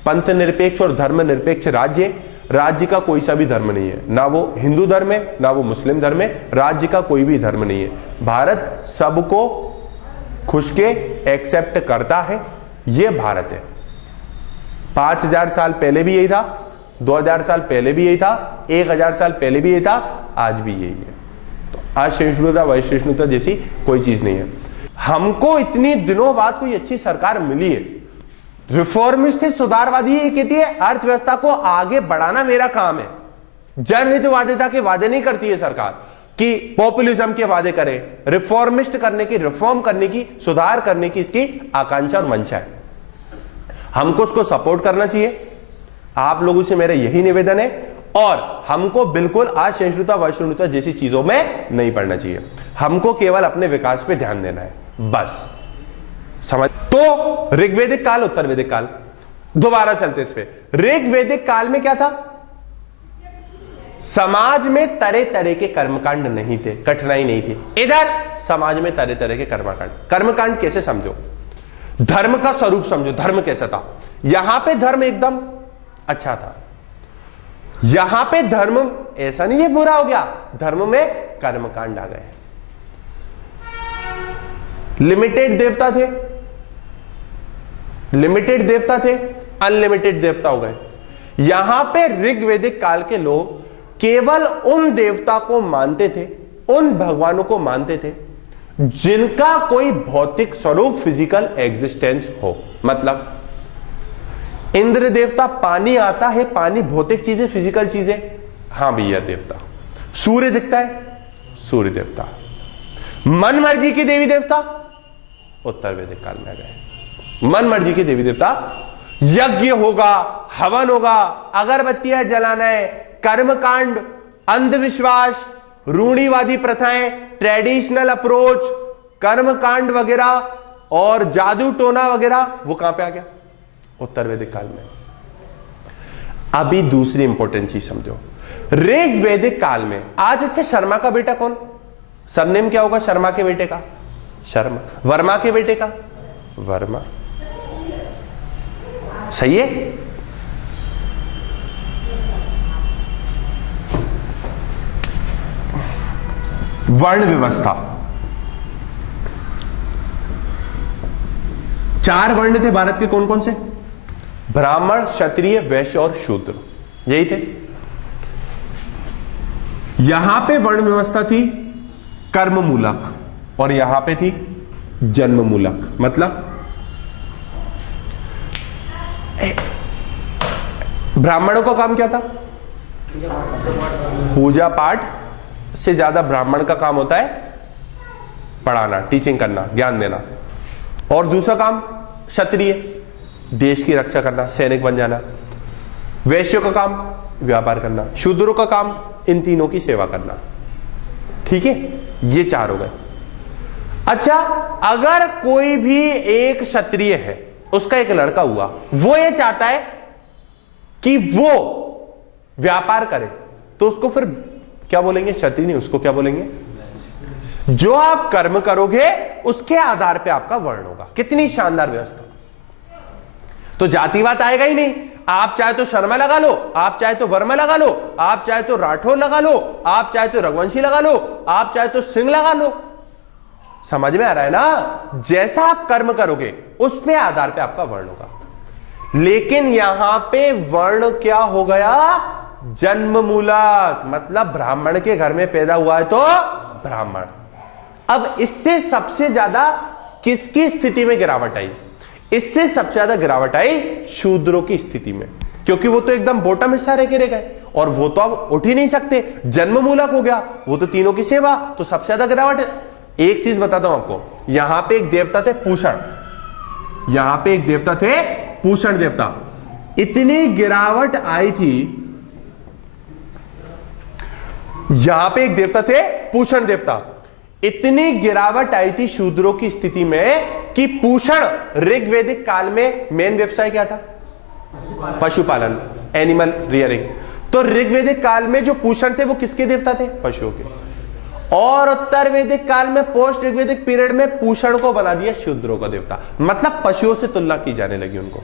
पंथ निरपेक्ष और धर्म निरपेक्ष राज्य। राज्य का कोई सा भी धर्म नहीं है, ना वो हिंदू धर्म है ना वो मुस्लिम धर्म है, राज्य का कोई भी धर्म नहीं है। भारत सबको खुश के एक्सेप्ट करता है, ये भारत है। 5000 साल पहले भी यही था, 2000 साल पहले भी यही था, 1000 साल पहले भी यही था, आज भी यही है। तो असहिष्णुता वैसहिष्णुता जैसी कोई चीज नहीं है। हमको इतनी दिनों बाद कोई अच्छी सरकार मिली है, रिफॉर्मिस्ट है, सुधारवादी है, ये कहती है अर्थव्यवस्था को आगे बढ़ाना मेरा काम है। जनहितवादिता के वादे नहीं करती है सरकार कि पॉपुलिज्म के वादे करे, रिफॉर्मिस्ट करने की, रिफॉर्म करने की, सुधार करने की इसकी आकांक्षा और मंशा है। हमको उसको सपोर्ट करना चाहिए। आप लोगों से मेरा यही निवेदन है, और हमको बिल्कुल असहिष्णुता वैसहिष्णुता जैसी चीजों में नहीं पड़ना चाहिए। हमको केवल अपने विकास पे ध्यान देना है, बस। समझ? तो ऋग्वेदिक काल, उत्तर वैदिक काल, दोबारा चलते इस पे। ऋग्वेदिक काल में क्या था? समाज में तरह तरह के कर्मकांड नहीं थे, कठिनाई नहीं थी। इधर समाज में तरह तरह के कर्मकांड। कर्मकांड कैसे समझो? धर्म का स्वरूप समझो, धर्म कैसा था। यहां पे धर्म एकदम अच्छा था, यहां पे धर्म ऐसा नहीं है बुरा हो गया, धर्म में कर्मकांड आ गए। लिमिटेड देवता थे, लिमिटेड देवता थे, अनलिमिटेड देवता हो गए। यहां पे ऋग्वेदिक काल के लोग केवल उन देवता को मानते थे, उन भगवानों को मानते थे जिनका कोई भौतिक स्वरूप, फिजिकल एग्जिस्टेंस हो। मतलब इंद्र देवता, पानी आता है, पानी भौतिक चीज है, फिजिकल चीज है, हां भैया देवता। सूर्य दिखता है, सूर्य देवता। मन मर्जी के देवी देवता उत्तर वैदिक काल में आ गए। मन मर्जी के देवी देवता, यज्ञ होगा, हवन होगा, अगरबत्तियां जलाना है, कर्मकांड, अंधविश्वास, रूढ़िवादी प्रथाएं, ट्रेडिशनल अप्रोच, कर्मकांड वगैरह और जादू टोना वगैरह, वो कहां पे आ गया? उत्तर वैदिक काल में। अभी दूसरी इंपॉर्टेंट चीज समझो। ऋग्वेदिक काल में आज, अच्छा शर्मा का बेटा कौन? सरनेम क्या होगा शर्मा के बेटे का? शर्मा। वर्मा के बेटे का? वर्मा। सही है? वर्ण व्यवस्था, 4 वर्ण थे भारत के, कौन कौन से? ब्राह्मण, क्षत्रिय, वैश्य और शूद्र, यही थे। यहां पे वर्ण व्यवस्था थी कर्म मूलक और यहां पे थी जन्म मूलक। मतलब ब्राह्मणों का काम क्या था? पूजा पाठ से ज्यादा ब्राह्मण का काम होता है पढ़ाना, टीचिंग करना, ज्ञान देना। और दूसरा काम क्षत्रिय, देश की रक्षा करना, सैनिक बन जाना। वैश्यों का काम व्यापार करना। शूद्रों का काम इन तीनों की सेवा करना। ठीक है, ये चार हो गए। अच्छा, अगर कोई भी एक क्षत्रिय है, उसका एक लड़का हुआ, वो ये चाहता है कि वो व्यापार करे, तो उसको फिर क्या बोलेंगे? क्षत्रिय नहीं, उसको क्या बोलेंगे? जो आप कर्म करोगे उसके आधार पे आपका वर्ण होगा। कितनी शानदार व्यवस्था। तो जातिवाद आएगा ही नहीं। आप चाहे तो शर्मा लगा लो, आप चाहे तो वर्मा लगा लो, आप चाहे तो राठौर लगा लो, आप चाहे तो रघुवंशी लगा लो, आप चाहे तो सिंह लगा लो। समझ में आ रहा है ना? जैसा आप कर्म करोगे उस पे आधार पे आपका वर्ण होगा। लेकिन यहां पे वर्ण क्या हो गया? जन्म मूलक, मतलब ब्राह्मण के घर में पैदा हुआ है तो ब्राह्मण। अब इससे सबसे ज्यादा किसकी स्थिति में गिरावट आई? इससे सबसे ज्यादा गिरावट आई शूद्रों की स्थिति में, क्योंकि वो तो एकदम बॉटम हिस्सा रह के रह गए और वो तो अब उठ ही नहीं सकते। जन्म मूलक हो गया, वो तो तीनों की सेवा, तो सबसे ज्यादा गिरावट है। एक चीज बताता हूं आपको, यहां पे एक देवता थे पूषण, यहां पे एक देवता थे पूषण देवता। इतनी गिरावट आई थी, यहां पे एक देवता थे पूषण देवता, इतनी गिरावट आई थी शूद्रों की स्थिति में कि पूषण ऋग्वेदिक काल में मेन व्यवसाय क्या था? पशुपालन, एनिमल रियरिंग। तो ऋग्वेदिक काल में जो पूषण थे वो किसके देवता थे? पशुओं के। और उत्तर वैदिक काल में, पोस्ट ऋग्वेदिक पीरियड में, पूषण को बना दिया शूद्रों का देवता, मतलब पशुओं से तुलना की जाने लगी उनको।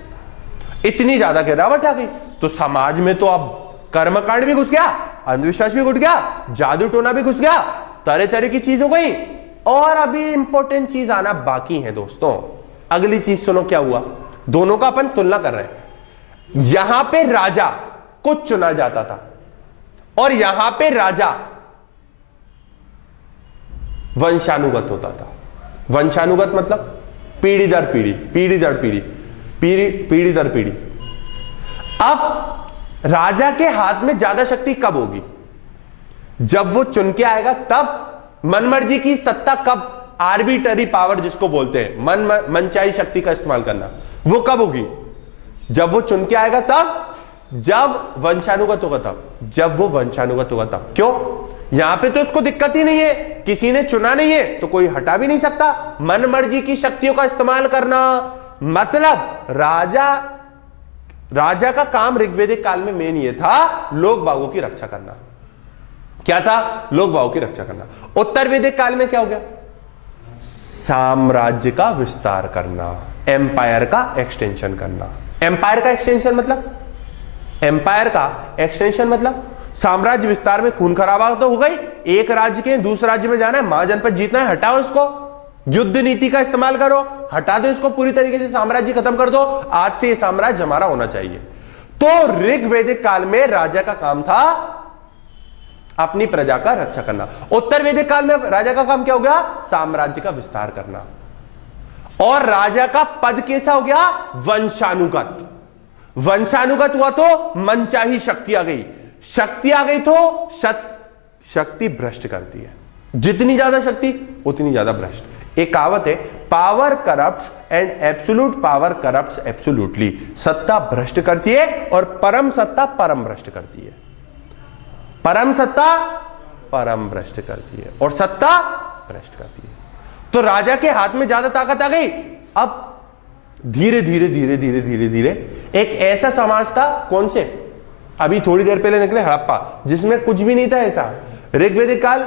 इतनी ज्यादा गिरावट आ गई तो समाज में तो अब कर्मकांड भी घुस गया, अंधविश्वास भी घुस गया, जादू टोना भी घुस गया, तरह तरह की चीज हो गई। और अभी इंपॉर्टेंट चीज आना बाकी है दोस्तों। अगली चीज सुनो क्या हुआ, दोनों का अपन तुलना कर रहे हैं। यहां पे राजा को चुना जाता था और यहां पे राजा वंशानुगत होता था। वंशानुगत मतलब पीढ़ी दर पीढ़ी, पीढ़ी दर पीढ़ी, पीढ़ी दर पीढ़ी। अब राजा के हाथ में ज्यादा शक्ति कब होगी? जब वो चुन के आएगा तब। मनमर्जी की सत्ता कब? आर्बिटरी पावर जिसको बोलते हैं, मनचाही शक्ति का इस्तेमाल करना, वो कब होगी? जब वो चुन के आएगा तब, जब वंशानुगत होगा तब, जब वो वंशानुगत होगा तब। क्यों? यहां पे तो उसको दिक्कत ही नहीं है, किसी ने चुना नहीं है तो कोई हटा भी नहीं सकता। मनमर्जी की शक्तियों का इस्तेमाल करना, मतलब राजा का काम ऋग्वेदिक काल में मेन ये था, लोग बागों की रक्षा करना। क्या था? लोग बागों की रक्षा करना। उत्तर वैदिक काल में क्या हो गया? साम्राज्य का विस्तार करना, एम्पायर का एक्सटेंशन करना। एम्पायर का एक्सटेंशन मतलब, एम्पायर का एक्सटेंशन मतलब साम्राज्य विस्तार में खून खराबा तो हो गई, एक राज्य के दूसरे राज्य में जाना है, महाजनपद जीतना है, हटाओ इसको, युद्ध नीति का इस्तेमाल करो, हटा दो इसको, पूरी तरीके से साम्राज्य खत्म कर दो, आज से ये साम्राज्य हमारा होना चाहिए। तो ऋग्वेदिक काल में राजा का काम था अपनी प्रजा का रक्षा करना। उत्तर वैदिक काल में राजा का काम क्या हो गया? साम्राज्य का विस्तार करना। और राजा का पद कैसा हो गया? वंशानुगत। वंशानुगत हुआ तो मनचाही शक्ति आ गई, शक्ति आ गई तो शक्ति भ्रष्ट करती है। जितनी ज्यादा शक्ति उतनी ज्यादा भ्रष्ट। एक कहावत है, power corrupts and absolute power corrupts absolutely. सत्ता भ्रष्ट करती है और परम सत्ता परम भ्रष्ट करती है। परम सत्ता परम भ्रष्ट करती है और सत्ता भ्रष्ट करती है। तो राजा के हाथ में ज्यादा ताकत आ गई। अब धीरे धीरे धीरे धीरे धीरे धीरे एक ऐसा समाज था, कौन से अभी थोड़ी देर पहले निकले, हड़प्पा, जिसमें कुछ भी नहीं था ऐसा। ऋग्वेदिक काल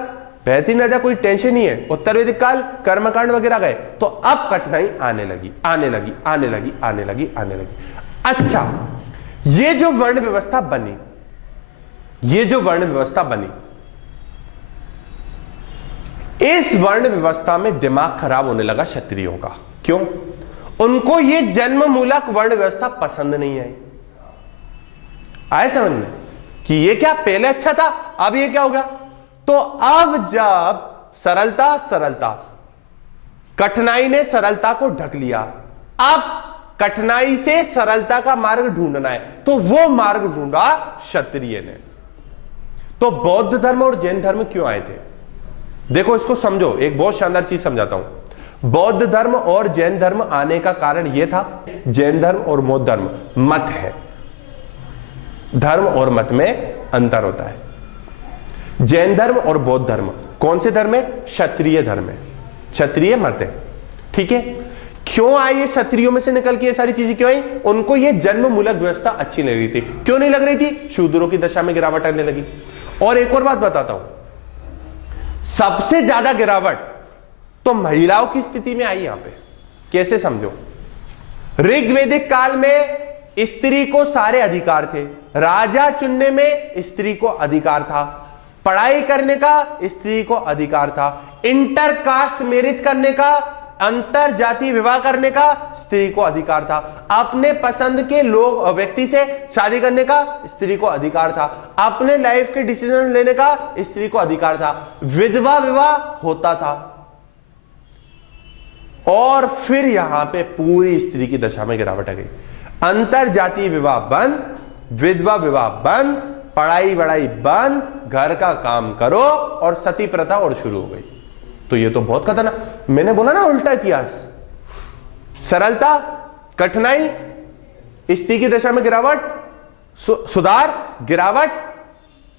बेहतरीन राजा, कोई टेंशन नहीं है। उत्तर वैदिक काल कर्मकांड वगैरह गए, तो अब कठिनाई आने लगी, आने लगी, आने लगी, आने लगी, आने लगी। अच्छा, ये जो वर्ण व्यवस्था बनी, ये जो वर्ण व्यवस्था बनी, इस वर्ण व्यवस्था में दिमाग खराब होने लगा क्षत्रियों का। क्यों? उनको ये जन्म मूलक वर्ण व्यवस्था पसंद नहीं आई। आए समझ में कि ये क्या पहले अच्छा था, अब ये क्या हो गया? तो अब जब सरलता, कठिनाई ने सरलता को ढक लिया, अब कठिनाई से सरलता का मार्ग ढूंढना है, तो वो मार्ग ढूंढा क्षत्रिय ने। तो बौद्ध धर्म और जैन धर्म क्यों आए थे? देखो इसको समझो, एक बहुत शानदार चीज समझाता हूं। बौद्ध धर्म और जैन धर्म आने का कारण यह था, जैन धर्म और बौद्ध धर्म मत है। धर्म और मत में अंतर होता है। जैन धर्म और बौद्ध धर्म कौन से धर्म है? क्षत्रिय धर्म है, क्षत्रिय मत है। ठीक है, क्यों आई ये क्षत्रियों में से निकल के ये सारी चीजें क्यों आई? उनको ये जन्म मूलक व्यवस्था अच्छी लग रही थी। क्यों नहीं लग रही थी? शूद्रों की दशा में गिरावट आने लगी। और एक और बात बताता हूं, सबसे ज्यादा गिरावट तो महिलाओं की स्थिति में आई। यहां पे कैसे समझो? ऋग्वैदिक काल में स्त्री को सारे अधिकार थे, राजा चुनने में स्त्री को अधिकार था, पढ़ाई करने का स्त्री को अधिकार था, इंटर कास्ट मैरिज करने का, अंतर जाति विवाह करने का स्त्री को अधिकार था, अपने पसंद के लोग व्यक्ति से शादी करने का स्त्री को अधिकार था, अपने लाइफ के डिसीजन लेने का स्त्री को अधिकार था, विधवा विवाह होता था। और फिर यहां पे पूरी स्त्री की दशा में गिरावट आ गई। अंतर जाति विवाह बंद, विधवा विवाह बंद, पढ़ाई वढ़ाई बंद, घर का काम करो, और सती प्रथा और शुरू हो गई। तो ये तो बहुत खतरनाक, मैंने बोला ना उल्टा इतिहास। सरलता, कठिनाई, स्त्री की दशा में गिरावट, सुधार, गिरावट।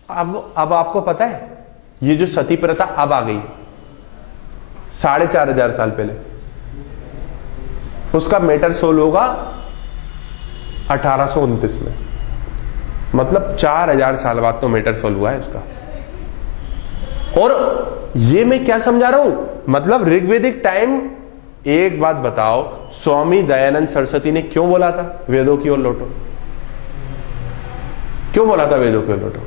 अब आपको पता है ये जो सती प्रथा अब आ गई 4,500 साल पहले, उसका मैटर सोल्व होगा 1829 में। मतलब 4000 साल बाद तो मैटर सोल्व हुआ है इसका। और ये मैं क्या समझा रहा हूं, मतलब ऋग्वैदिक टाइम। एक बात बताओ, स्वामी दयानंद सरस्वती ने क्यों बोला था वेदों की ओर लौटो? क्यों बोला था वेदों की ओर लौटो?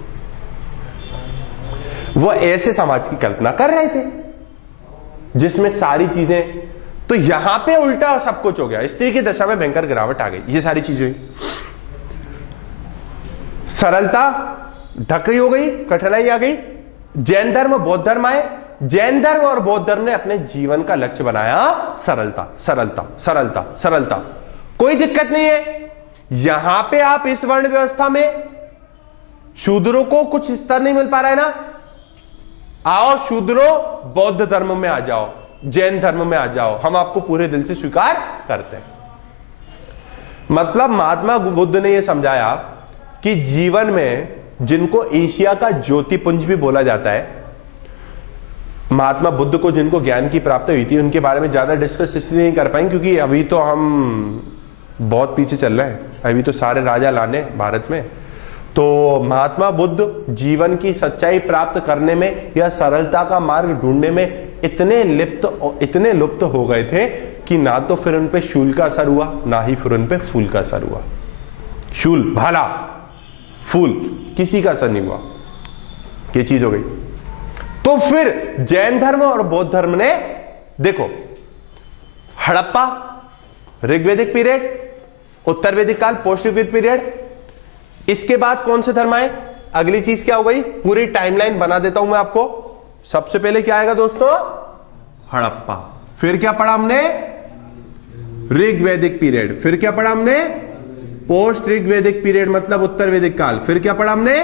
वो ऐसे समाज की कल्पना कर रहे थे जिसमें सारी चीजें, तो यहां पे उल्टा सब कुछ हो गया। स्त्री की दशा में भयंकर गिरावट आ गई, ये सारी चीजें। सरलता ढकी हो गई, कठिनाई आ गई। जैन धर्म, बौद्ध धर्म आए। जैन धर्म और बौद्ध धर्म ने अपने जीवन का लक्ष्य बनाया सरलता, सरलता, सरलता, सरलता। कोई दिक्कत नहीं है। यहां पे आप इस वर्ण व्यवस्था में शूद्रों को कुछ स्तर नहीं मिल पा रहा है ना, आओ शूद्रों बौद्ध धर्म में आ जाओ, जैन धर्म में आ जाओ, हम आपको पूरे दिल से स्वीकार करते हैं। मतलब महात्मा बुद्ध ने यह समझाया कि जीवन में जिनको एशिया का ज्योतिपुंज भी बोला जाता है, महात्मा बुद्ध को जिनको ज्ञान की प्राप्ति हुई थी, उनके बारे में ज्यादा डिस्कस इसलिए नहीं कर पाएंगे क्योंकि अभी तो हम बहुत पीछे चल रहे हैं, अभी तो सारे राजा लाने भारत में। तो महात्मा बुद्ध जीवन की सच्चाई प्राप्त करने में या सरलता का मार्ग ढूंढने में इतने लुप्त हो गए थे कि ना तो फिर उन पे शूल का असर हुआ, ना ही फिर उन पे फूल का असर हुआ। शूल भाला, फूल किसी का असर नहीं हुआ, ये चीज हो गई। तो फिर जैन धर्म और बौद्ध धर्म ने देखो, हड़प्पा ऋग्वैदिक पीरियड, उत्तर वैदिक काल पोस्ट ऋग्वैदिक पीरियड, इसके बाद कौन से धर्म आए? अगली चीज क्या हो गई? पूरी टाइमलाइन बना देता हूं मैं आपको। सबसे पहले क्या आएगा दोस्तों? हड़प्पा। फिर क्या पढ़ा हमने? ऋग्वैदिक पीरियड। फिर क्या पढ़ा हमने? पोस्ट ऋग्वैदिक पीरियड मतलब उत्तर वैदिक काल। फिर क्या पढ़ा हमने?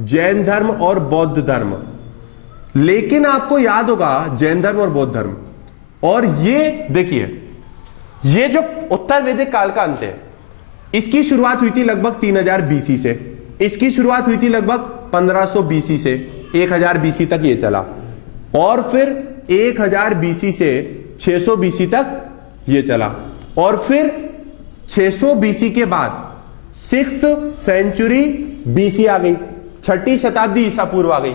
जैन धर्म और बौद्ध धर्म। लेकिन आपको याद होगा जैन धर्म और बौद्ध धर्म, और ये देखिए, ये जो उत्तर वैदिक काल का अंत है, इसकी शुरुआत हुई थी लगभग 3000 बीसी से। इसकी शुरुआत हुई थी लगभग 1500 बीसी से 1000 बीसी तक ये चला, और फिर 1000 बीसी से 600 बीसी तक ये चला, और फिर 600 बीसी के बाद 6th सेंचुरी बीसी आ गई, 6ठी शताब्दी ईसा पूर्व आ गई।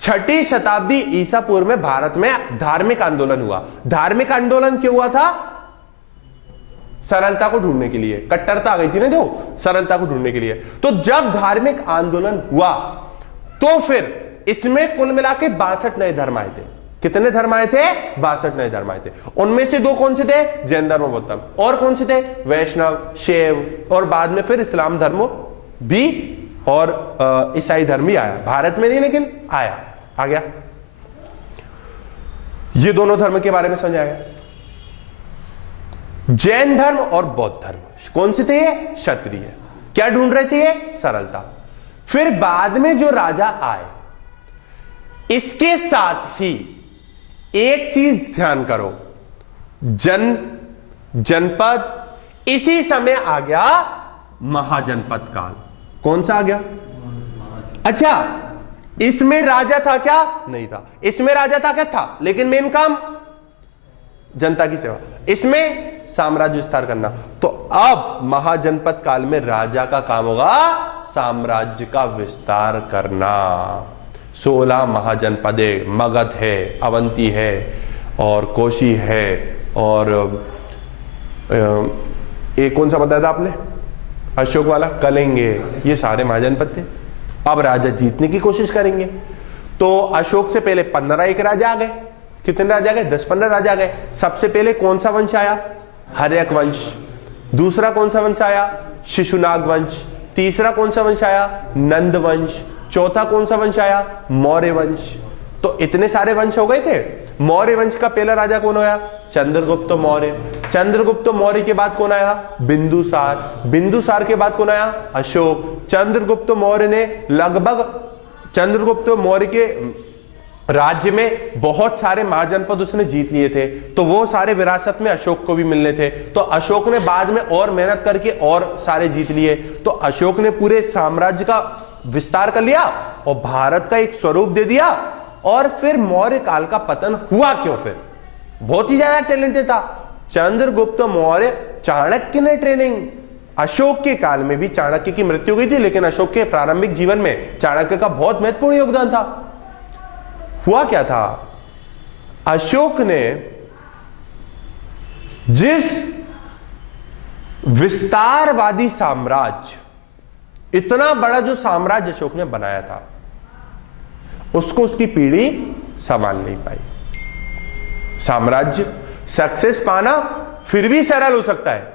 6ठी शताब्दी ईसा पूर्व में भारत में धार्मिक आंदोलन हुआ। धार्मिक आंदोलन क्यों हुआ था? सरलता को ढूंढने के लिए। कट्टरता आ गई थी ना जो, सरलता को ढूंढने के लिए। तो जब धार्मिक आंदोलन हुआ तो फिर इसमें कुल मिला के 62 नए धर्म आए थे। कितने धर्म आए थे? 62 नए धर्म आए थे। उनमें से 2 कौन से थे? जैन धर्म और बौद्ध धर्म। और कौन से थे? वैष्णव, शैव, और बाद में फिर इस्लाम धर्म भी और ईसाई धर्म भी आया। भारत में नहीं लेकिन आया, आ गया। ये दोनों धर्म के बारे में समझ आएगा। जैन धर्म और बौद्ध धर्म कौन से थे? क्षत्रिय। क्या ढूंढ रहे थे? सरलता। फिर बाद में जो राजा आए, इसके साथ ही एक चीज ध्यान करो, जनपद। इसी समय आ गया महाजनपद काल। कौन सा आ गया? अच्छा, इसमें राजा था क्या? नहीं था। इसमें राजा था क्या? था, लेकिन मेन काम जनता की सेवा, इसमें साम्राज्य विस्तार करना। तो अब महाजनपद काल में राजा का काम होगा साम्राज्य का विस्तार करना। 16 महाजनपदे, मगध है, अवंती है और कोशी है और एक कौन सा बताया था आपने, अशोक वाला, कलिंगे, ये सारे महाजनपद थे। अब राजा जीतने की कोशिश करेंगे। तो अशोक से पहले 15 एक राजा आ गए। कितने राजा आ गए? 10-15 राजा आ गए। सबसे पहले कौन सा वंश आया? हर्यक वंश। दूसरा कौन सा वंश आया? शिशुनाग वंश। तीसरा कौन सा वंश आया? नंद वंश। चौथा कौन सा वंश आया? मौर्य वंश। तो इतने सारे वंश हो गए थे। मौर्य वंश का पहला राजा कौन होया? चंद्रगुप्त मौर्य। चंद्रगुप्त मौर्य के बाद कौन आया? बिंदुसार। बिंदुसार के बाद कौन आया? अशोक। चंद्रगुप्त मौर्य ने लगभग, चंद्रगुप्त मौर्य के राज्य में बहुत सारे महाजनपद उसने जीत लिए थे, तो वो सारे विरासत में अशोक को भी मिलने थे। तो अशोक ने बाद में और मेहनत करके और सारे जीत लिए। तो अशोक ने पूरे साम्राज्य का विस्तार कर लिया और भारत का एक स्वरूप दे दिया। और फिर मौर्य काल का पतन हुआ क्यों? फिर बहुत ही ज्यादा टैलेंटेड था चंद्रगुप्त मौर्य। चाणक्य ने ट्रेनिंग, अशोक के काल में भी चाणक्य की मृत्यु हुई थी, लेकिन अशोक के प्रारंभिक जीवन में चाणक्य का बहुत महत्वपूर्ण योगदान था। हुआ क्या था? अशोक ने जिस विस्तारवादी साम्राज्य, इतना बड़ा जो साम्राज्य अशोक ने बनाया था, उसको उसकी पीढ़ी संभाल नहीं पाई। साम्राज्य सक्सेस पाना फिर भी सरल हो सकता है,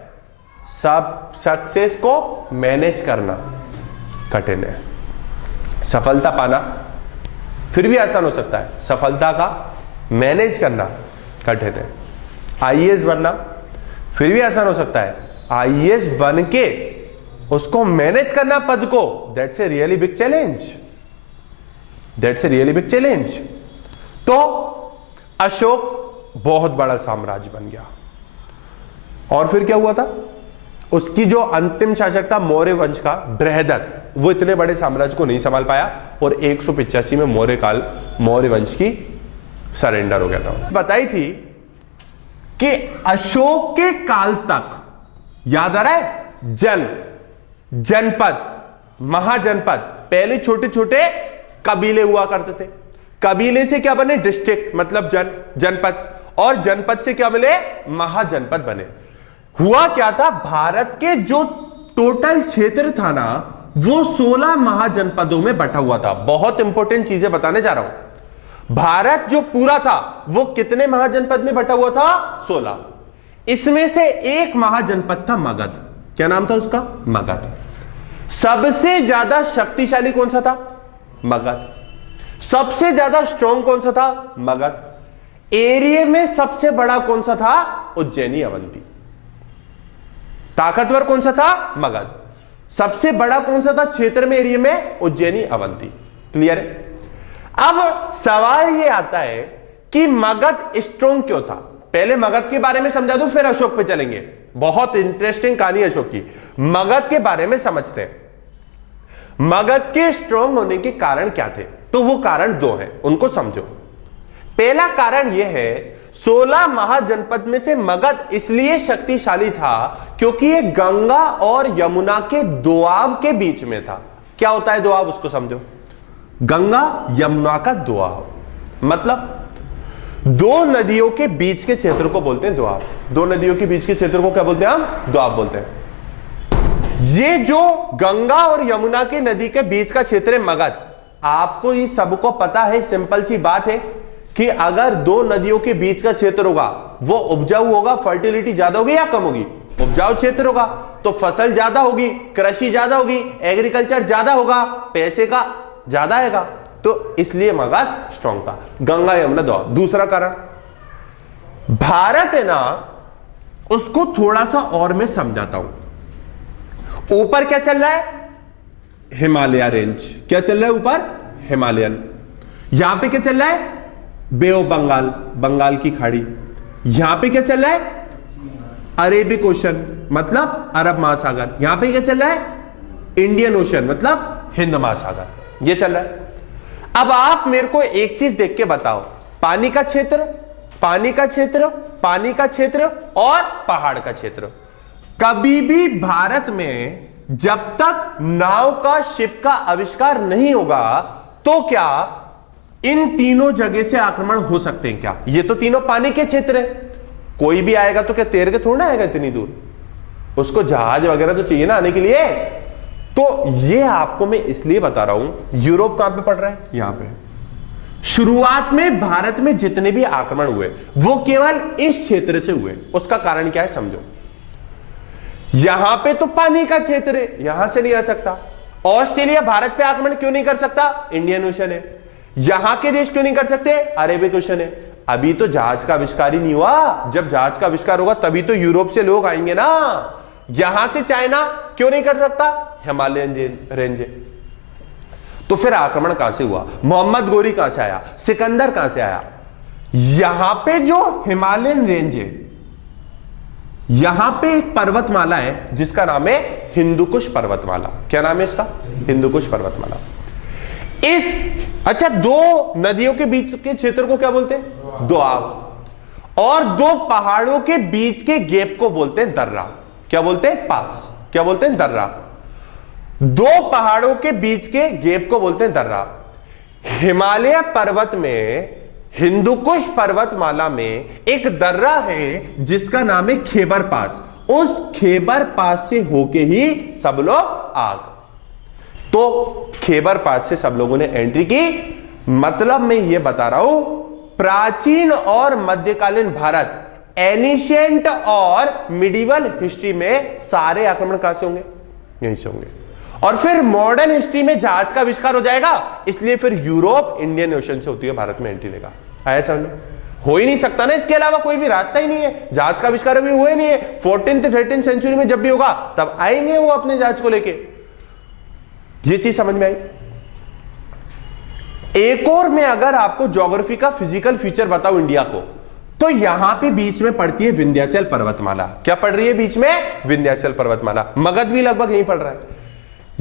सब सक्सेस को मैनेज करना कठिन है। सफलता पाना फिर भी आसान हो सकता है, सफलता का मैनेज करना कठिन है। आईएएस बनना फिर भी आसान हो सकता है, आईएएस बन के उसको मैनेज करना पद को, that's a really big challenge, that's a really big challenge. तो अशोक बहुत बड़ा साम्राज्य बन गया। और फिर क्या हुआ था? उसकी जो अंतिम शासक था मौर्य वंश का बृहदत्त, वो इतने बड़े साम्राज्य को नहीं संभाल पाया और 185 में मौर्य वंश की सरेंडर हो गया था। बताई थी कि अशोक के काल तक, याद आ रहा है, जनपद, महाजनपद, पहले छोटे छोटे कबीले हुआ करते थे। कबीले से क्या बने? डिस्ट्रिक्ट, मतलब जनपद, और जनपद से क्या बने? महाजनपद बने। हुआ क्या था? भारत के जो टोटल क्षेत्र था ना, वो 16 महाजनपदों में बटा हुआ था। बहुत इंपॉर्टेंट चीजें बताने जा रहा हूं। भारत जो पूरा था वो कितने महाजनपद में बटा हुआ था? 16। इसमें से एक महाजनपद था मगध। क्या नाम था उसका? मगध। सबसे ज्यादा शक्तिशाली कौन सा था? मगध। सबसे ज्यादा स्ट्रॉन्ग कौन सा था? मगध। एरिया में सबसे बड़ा कौन सा था? उज्जैनी अवंती। ताकतवर कौन सा था? मगध। सबसे बड़ा कौन सा था क्षेत्र में, एरिया में? उज्जैनी अवंती। क्लियर है? अब सवाल यह आता है कि मगध स्ट्रॉन्ग क्यों था? पहले मगध के बारे में समझा दूं, फिर अशोक पे चलेंगे। बहुत इंटरेस्टिंग कहानी अशोक की। मगध के बारे में समझते हैं। मगध के स्ट्रॉन्ग होने के कारण क्या थे? तो वो कारण दो हैं, उनको समझो। पहला कारण यह है, 16 महाजनपद में से मगध इसलिए शक्तिशाली था क्योंकि ये गंगा और यमुना के दोआब के बीच में था। क्या होता है दोआब? उसको समझो। गंगा यमुना का दोआब, मतलब दो नदियों के बीच के क्षेत्र को बोलते हैं दोआब। दो नदियों के बीच के क्षेत्र को क्या बोलते हैं? हम दोआब बोलते हैं। ये जो गंगा और यमुना के नदी के बीच का क्षेत्र है मगध, आपको ये सबको पता है, सिंपल सी बात है कि अगर दो नदियों के बीच का क्षेत्र होगा वो उपजाऊ होगा, फर्टिलिटी ज्यादा होगी या कम होगी? उपजाऊ क्षेत्र होगा तो फसल ज्यादा होगी, कृषि ज्यादा होगी, एग्रीकल्चर ज्यादा होगा, पैसे का ज्यादा आएगा। तो इसलिए मगध स्ट्रॉन्ग था। गंगा यमुना दोआब। दूसरा कारण, भारत है ना, उसको थोड़ा सा और मैं समझाता हूं। ऊपर क्या चल रहा है? हिमालय रेंज। क्या चल रहा है ऊपर? हिमालयन। यहां पे क्या चल रहा है? बे ऑफ बंगाल, बंगाल की खाड़ी। यहां पे क्या चल रहा है? अरेबिक ओशन, मतलब अरब महासागर। यहां पे क्या चल रहा है? इंडियन ओशन मतलब हिंद महासागर, ये चल रहा है। अब आप मेरे को एक चीज देख के बताओ, पानी का क्षेत्र, पानी का क्षेत्र, पानी का क्षेत्र और पहाड़ का क्षेत्र। कभी भी भारत में जब तक नाव का, शिप का आविष्कार नहीं होगा, तो क्या इन तीनों जगह से आक्रमण हो सकते हैं क्या? ये तो तीनों पानी के क्षेत्र है, कोई भी आएगा तो क्या तैर के थोड़ा आएगा इतनी दूर, उसको जहाज वगैरह तो चाहिए ना आने के लिए। तो ये आपको मैं इसलिए बता रहा हूं। यूरोप कहां पे पड़ रहा है? यहां पे। शुरुआत में भारत में जितने भी आक्रमण हुए वो केवल इस क्षेत्र से हुए। उसका कारण क्या है समझो। यहां पे तो पानी का क्षेत्र है, यहां से नहीं आ सकता। ऑस्ट्रेलिया भारत पे आक्रमण क्यों नहीं कर सकता? इंडियन ओशन है। यहां के देश क्यों नहीं कर सकते? अरेबिक ओशन है। अभी तो जहाज का आविष्कार ही नहीं हुआ। जब जहाज का आविष्कार होगा तभी तो यूरोप से लोग आएंगे ना। यहां से चाइना क्यों नहीं कर सकता? हिमालयन रेंज है। तो फिर आक्रमण कहां से हुआ? मोहम्मद गोरी कहां से आया? सिकंदर कहां से आया? यहां पे जो हिमालयन रेंज है, यहां पे एक पर्वतमाला है जिसका नाम है हिंदुकुश पर्वतमाला। क्या नाम है इसका? हिंदुकुश पर्वतमाला। इस अच्छा, दो नदियों के बीच के क्षेत्र को क्या बोलते हैं? दोआब। और दो पहाड़ों के बीच के गैप को बोलते हैं दर्रा। क्या बोलते हैं? पास। क्या बोलते हैं? दर्रा। दो पहाड़ों के बीच के गैप को बोलते हैं दर्रा। हिमालय पर्वत में, हिंदुकुश पर्वतमाला में एक दर्रा है जिसका नाम है खैबर पास। उस खैबर पास से होके ही सब लोग आग। तो खैबर पास से सब लोगों ने एंट्री की। मतलब मैं ये बता रहा हूं, प्राचीन और मध्यकालीन भारत, एनिशिएंट और मिडिवल हिस्ट्री में सारे आक्रमण कहां से होंगे? यहीं से होंगे। और फिर मॉडर्न हिस्ट्री में जहाज का आविष्कार हो जाएगा, इसलिए फिर यूरोप इंडियन ओशन से होती है भारत में एंट्री लेगा। आया समझ? हो ही नहीं सकता ना, इसके अलावा कोई भी रास्ता ही नहीं है। जहाज का आविष्कार अभी हुए नहीं है। 14th 13th सेंचुरी में जब भी होगा तब आएंगे वो अपने जहाज को लेके। ये चीज समझ में आई? एक और मैं अगर आपको ज्योग्राफी का फिजिकल फीचर बताऊं इंडिया को, तो यहां पे बीच में पड़ती है विंध्याचल पर्वतमाला। क्या पड़ रही है बीच में? विंध्याचल पर्वतमाला। मगध भी लगभग यहीं पड़ रहा है।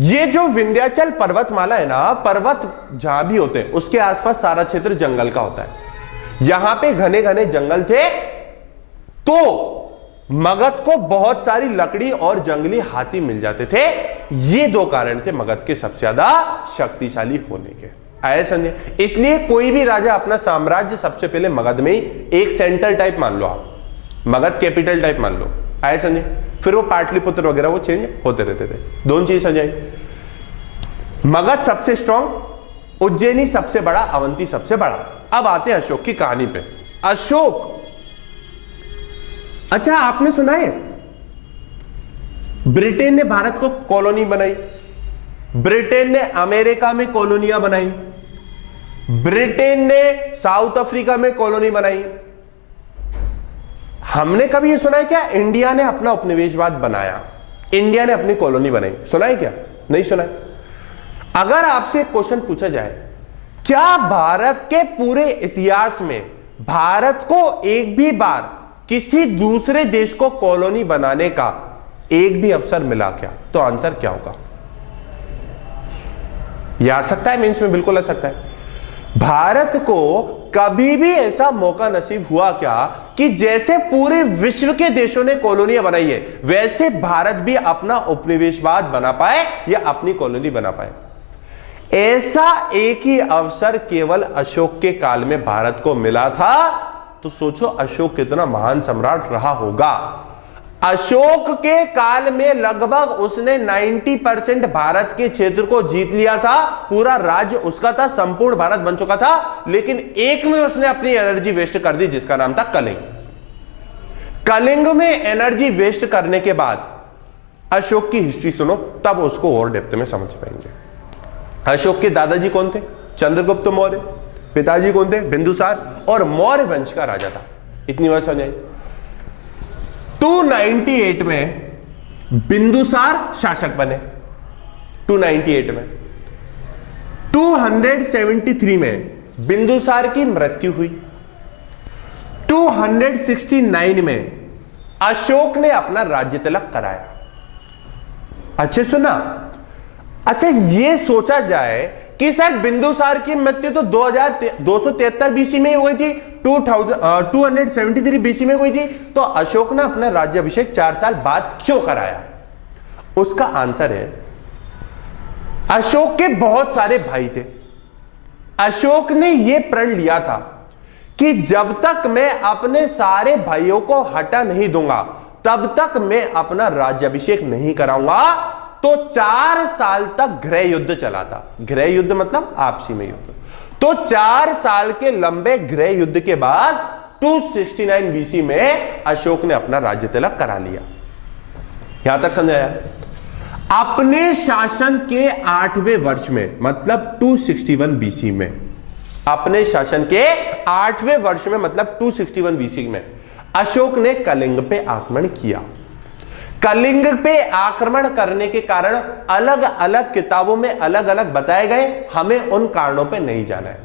ये जो विंध्याचल पर्वतमाला है ना, पर्वत जहां भी होते हैं उसके आसपास सारा क्षेत्र जंगल का होता है। यहां पे घने घने जंगल थे, तो मगध को बहुत सारी लकड़ी और जंगली हाथी मिल जाते थे। ये दो कारण थे मगध के सबसे ज्यादा शक्तिशाली होने के। आया समझे? इसलिए कोई भी राजा अपना साम्राज्य सबसे पहले मगध में ही एक सेंटर टाइप मान लो, आप मगध कैपिटल टाइप मान लो। आया समझे? फिर वो पाटलिपुत्र वगैरह वो चेंज होते रहते थे। दोनों चीज समझाई। मगध सबसे स्ट्रॉन्ग, उज्जैनी सबसे बड़ा, अवंती सबसे बड़ा। अब आते हैं अशोक की कहानी पे। अशोक, अच्छा आपने सुना है ब्रिटेन ने भारत को कॉलोनी बनाई, ब्रिटेन ने अमेरिका में कॉलोनियां बनाई, ब्रिटेन ने साउथ अफ्रीका में कॉलोनी बनाई। हमने कभी ये सुना है क्या इंडिया ने अपना उपनिवेशवाद बनाया, इंडिया ने अपनी कॉलोनी बनाई? सुना है क्या? नहीं सुना है। अगर आपसे एक क्वेश्चन पूछा जाए, क्या भारत के पूरे इतिहास में भारत को एक भी बार किसी दूसरे देश को कॉलोनी बनाने का एक भी अवसर मिला क्या? तो आंसर क्या होगा? यह आ सकता है मीन्स में, बिल्कुल आ सकता है। भारत को कभी भी ऐसा मौका नसीब हुआ क्या कि जैसे पूरे विश्व के देशों ने कॉलोनियां बनाई है, वैसे भारत भी अपना उपनिवेशवाद बना पाए या अपनी कॉलोनी बना पाए? ऐसा एक ही अवसर केवल अशोक के काल में भारत को मिला था। तो सोचो अशोक कितना महान सम्राट रहा होगा। अशोक के काल में लगभग उसने 90% भारत के क्षेत्र को जीत लिया था। पूरा राज्य उसका था, संपूर्ण भारत बन चुका था। लेकिन एक में उसने अपनी एनर्जी वेस्ट कर दी जिसका नाम था कलिंग। कलिंग में एनर्जी वेस्ट करने के बाद अशोक की हिस्ट्री सुनो, तब उसको और डेप्थ में समझ पाएंगे। अशोक के दादाजी कौन थे? चंद्रगुप्त मौर्य। पिताजी कौन थे? बिंदुसार। और मौर्य वंश का राजा था। इतनी बात समझ आई। 298 में बिंदुसार शासक बने। 298 में 273 में बिंदुसार की मृत्यु हुई। 269 में अशोक ने अपना राज्य तिलक कराया। अच्छे सुना, अच्छा, ये सोचा जाए कि सर बिंदुसार की मृत्यु तो 2273 बीसी में हुई थी, 273 बीसी में हुई थी, तो अशोक ने अपना राज्याभिषेक 4 साल बाद क्यों कराया? उसका आंसर है, अशोक के बहुत सारे भाई थे। अशोक ने यह प्रण लिया था कि जब तक मैं अपने सारे भाइयों को हटा नहीं दूंगा तब तक मैं अपना राज्याभिषेक नहीं कराऊंगा। तो 4 साल तक गृह युद्ध चला था। गृह युद्ध मतलब आपसी में युद्ध। तो 4 साल के लंबे गृह युद्ध के बाद 269 बीसी में अशोक ने अपना राज्य तिलक करा लिया। यहां तक समझाया? अपने शासन के 8वें वर्ष में, मतलब 261 बीसी में, अपने शासन के 8वें वर्ष में मतलब 261 बीसी में अशोक ने कलिंग पे आक्रमण किया। कलिंग पे आक्रमण करने के कारण अलग अलग किताबों में अलग अलग बताए गए, हमें उन कारणों पे नहीं जाना है।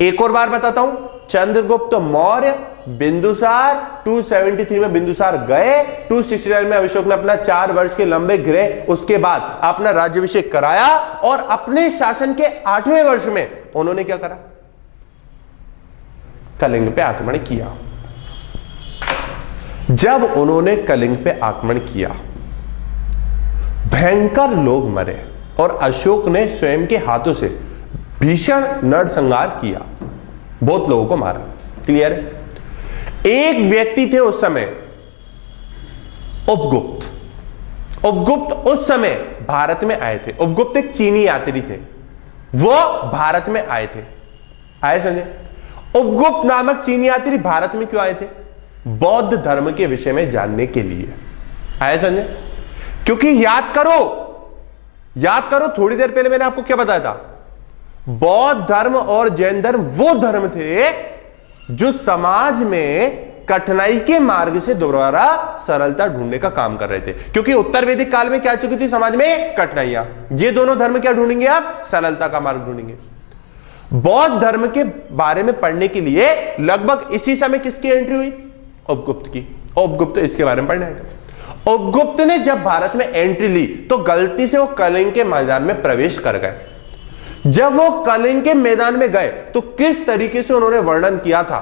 एक और बार बताता हूं, चंद्रगुप्त मौर्य, बिंदुसार, 273 में बिंदुसार गए, 269 में अशोक ने अपना 4 वर्ष के लंबे गृह, उसके बाद अपना राज्याभिषेक कराया और अपने शासन के 8वें वर्ष में उन्होंने क्या करा? कलिंग पे आक्रमण किया। जब उन्होंने कलिंग पे आक्रमण किया, भयंकर लोग मरे और अशोक ने स्वयं के हाथों से भीषण नरसंहार किया, बहुत लोगों को मारा। क्लियर है? एक व्यक्ति थे उस समय, उपगुप्त। उपगुप्त उस समय भारत में आए थे। उपगुप्त एक चीनी यात्री थे, वो भारत में आए थे। आए समझे? उपगुप्त नामक चीनी यात्री भारत में क्यों आए थे? बौद्ध धर्म के विषय में जानने के लिए आए। समझे? क्योंकि याद करो थोड़ी देर पहले मैंने आपको क्या बताया था? बौद्ध धर्म और जैन धर्म वो धर्म थे जो समाज में कठिनाई के मार्ग से दोबारा सरलता ढूंढने का काम कर रहे थे। क्योंकि उत्तर वैदिक काल में क्या चुकी थी समाज में? कठिनाइयां। ये दोनों धर्म क्या ढूंढेंगे? आप सरलता का मार्ग ढूंढेंगे। बौद्ध धर्म के बारे में पढ़ने के लिए लगभग इसी समय किसकी एंट्री हुई? उपगुप्त की। उपगुप्त इसके बारे में पढ़ना है। उपगुप्त ने जब भारत में एंट्री ली तो गलती से वो कलिंग के मैदान में प्रवेश कर गए। जब वो कलिंग के मैदान में गए तो किस तरीके से उन्होंने वर्णन किया था?